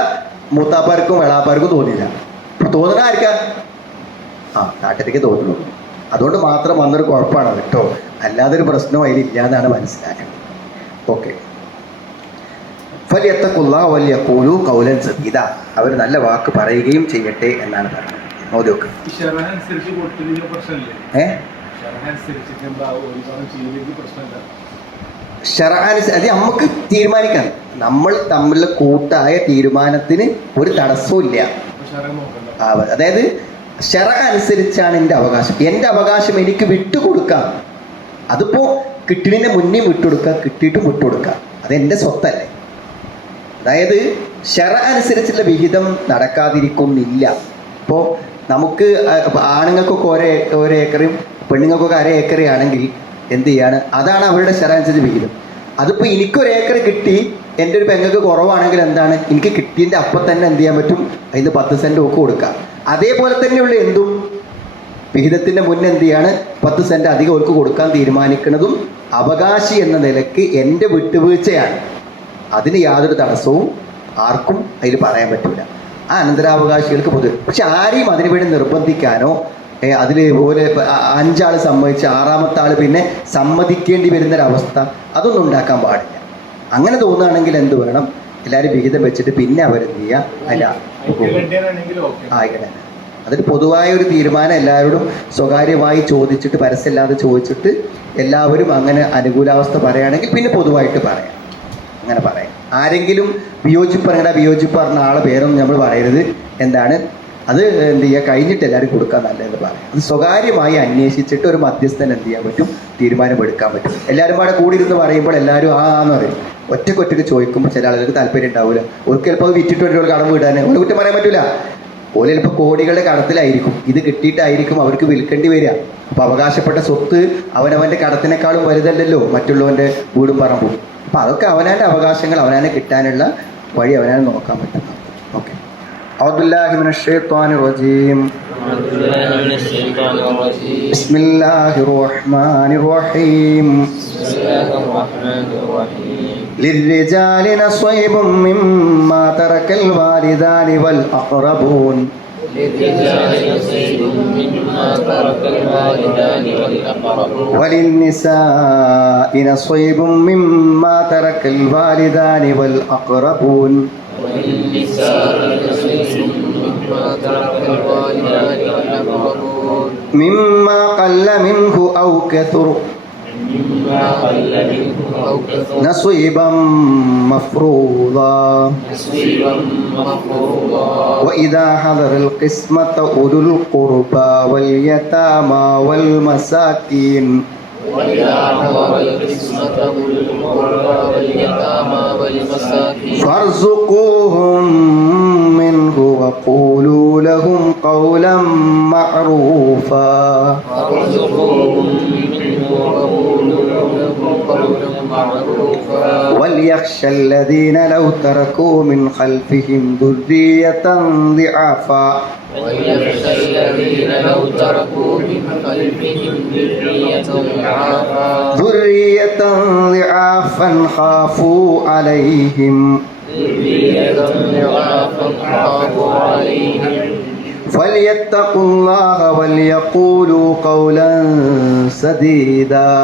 മൂത്താപ്പാർക്കും വെളാപ്പാർക്കും തോന്നിയില്ല. തോന്നണ ആർക്കാ? നാട്ടിലേക്ക് തോന്നുന്നു. അതുകൊണ്ട് മാത്രം വന്നൊരു കുഴപ്പമാണ് കേട്ടോ, അല്ലാതൊരു പ്രശ്നവും അതിലില്ല എന്നാണ് മനസ്സിലാക്കുന്നത്. ഓക്കെ. ഫലിയത്തഖുല്ലാഹ വലിയഖൂലു ഖൗലൻ സദീദ. അവർ നല്ല വാക്ക് പറയുകയും ചെയ്യട്ടെ എന്നാണ് പറഞ്ഞത്. നോക്ക്, അത് നമുക്ക് തീരുമാനിക്കാം. നമ്മൾ തമ്മിലുള്ള കൂട്ടായ തീരുമാനത്തിന് ഒരു തടസ്സവും ഇല്ല. അതായത് ശറ അനുസരിച്ചാണ് എൻ്റെ അവകാശം. എൻ്റെ അവകാശം എനിക്ക് വിട്ടുകൊടുക്കാം. അതിപ്പോൾ കിട്ടിയതിൻ്റെ മുന്നേ വിട്ടുകൊടുക്കാം, കിട്ടിയിട്ടും വിട്ടുകൊടുക്കാം. അതെൻ്റെ സ്വത്തല്ലേ. അതായത് ശറ അനുസരിച്ചുള്ള വിഹിതം നടക്കാതിരിക്കുന്നില്ല. ഇപ്പോൾ നമുക്ക് ആണുങ്ങൾക്കൊക്കെ ഓരോ ഏക്കറും പെണ്ണുങ്ങൾക്കൊക്കെ 1/2 ഏക്കർ ആണെങ്കിൽ എന്ത് ചെയ്യാണ്, അതാണ് അവരുടെ ശറ അനുസരിച്ച് വിഹിതം. അതിപ്പോൾ എനിക്കൊരു ഏക്കർ കിട്ടി, എൻ്റെ ഒരു പെങ്ങൾക്ക് കുറവാണെങ്കിൽ എന്താണ്, എനിക്ക് കിട്ടിയതിൻ്റെ അപ്പം തന്നെ എന്ത് ചെയ്യാൻ പറ്റും, അതിന് 10 സെൻറ്റ് ഒക്കെ കൊടുക്കാം. അതേപോലെ തന്നെയുള്ള എന്തും വിഹിതത്തിൻ്റെ മുന്നേ എന്ത് ചെയ്യാണ്, 10 സെൻറ്റ് അധികം അവർക്ക് കൊടുക്കാൻ തീരുമാനിക്കുന്നതും അവകാശി എന്ന നിലയ്ക്ക് എൻ്റെ വിട്ടുവീഴ്ചയാണ്. അതിന് യാതൊരു തടസ്സവും ആർക്കും അതിൽ പറയാൻ പറ്റില്ല. ആ അനന്തരാവകാശികൾക്ക് പൊതുവെ. പക്ഷെ ആരെയും അതിനുവേണ്ടി നിർബന്ധിക്കാനോ അതിൽ പോലെ 5 ആൾ സമ്മതിച്ച് 6ാമത്തെ ആൾ പിന്നെ സമ്മതിക്കേണ്ടി വരുന്നൊരവസ്ഥ അതൊന്നും ഉണ്ടാക്കാൻ പാടില്ല. അങ്ങനെ തോന്നുകയാണെങ്കിൽ എന്ത് വേണം, എല്ലാവരും വിഹിതം വെച്ചിട്ട് പിന്നെ അവരെന്ത് ചെയ്യുക, അല്ല ആയിക്കണേ. അതൊരു പൊതുവായ ഒരു തീരുമാനം, എല്ലാവരോടും സ്വകാര്യമായി ചോദിച്ചിട്ട്, പരസ്യമില്ലാതെ ചോദിച്ചിട്ട് എല്ലാവരും അങ്ങനെ അനുകൂലാവസ്ഥ പറയുകയാണെങ്കിൽ പിന്നെ പൊതുവായിട്ട് പറയാം, അങ്ങനെ പറയാം. ആരെങ്കിലും വിയോജിപ്പ് പറഞ്ഞ ആളെ പേരൊന്നും നമ്മൾ പറയരുത്. എന്താണ് അത് എന്ത് ചെയ്യുക, കഴിഞ്ഞിട്ട് എല്ലാവരും കൊടുക്കാൻ നല്ലതെന്ന് പറയാം. അത് സ്വകാര്യമായി അന്വേഷിച്ചിട്ട് ഒരു മധ്യസ്ഥൻ എന്ത് ചെയ്യാൻ പറ്റും, തീരുമാനമെടുക്കാൻ പറ്റും. എല്ലാവരും കൂടെ കൂടിയിരുന്ന് പറയുമ്പോൾ എല്ലാവരും എന്ന് പറയും. ഒറ്റക്കൊറ്റക്ക് ചോദിക്കുമ്പോൾ ചില ആളുകൾക്ക് താല്പര്യം ഉണ്ടാവില്ല. അവർക്ക് ചിലപ്പോൾ അത് വിറ്റിട്ട് ഒരു കടം വിടാൻ ഒരു കുറ്റം പറയാൻ പറ്റില്ല. ഓല് ചിലപ്പോൾ കോടികളുടെ കടത്തിലായിരിക്കും, ഇത് കിട്ടിയിട്ടായിരിക്കും അവർക്ക് വിൽക്കേണ്ടി വരിക. അപ്പോൾ അവകാശപ്പെട്ട സ്വത്ത് അവനവൻ്റെ കടത്തിനേക്കാളും വലുതല്ലല്ലോ മറ്റുള്ളവൻ്റെ വീടും പറമ്പും. അപ്പം അതൊക്കെ അവനാൻ്റെ അവകാശങ്ങൾ അവനാനെ കിട്ടാനുള്ള വഴി അവനാനെ നോക്കാൻ പറ്റും. ഓക്കെ. അഊദുബില്ലാഹി മിനശ് ശൈത്വാനിർ റജീം. ബിസ്മില്ലാഹിർ റഹ്മാനിർ റഹീം. للرجال نصيب مما ترك الوالدان والأقربون وللنساء نصيب مما ترك الوالدان والأقربون مما قل منه أو كثر نصيبا مفروضا وإذا حضر القسمة أولو القربى واليتامى والمساكين فارزقوهم منه وقولوا لهم قولا معروفا وليخشى الذين لو تركوا من خلفهم ذرية ضعافا خافوا عليهم فليتقوا الله وليقولوا قولا سديدا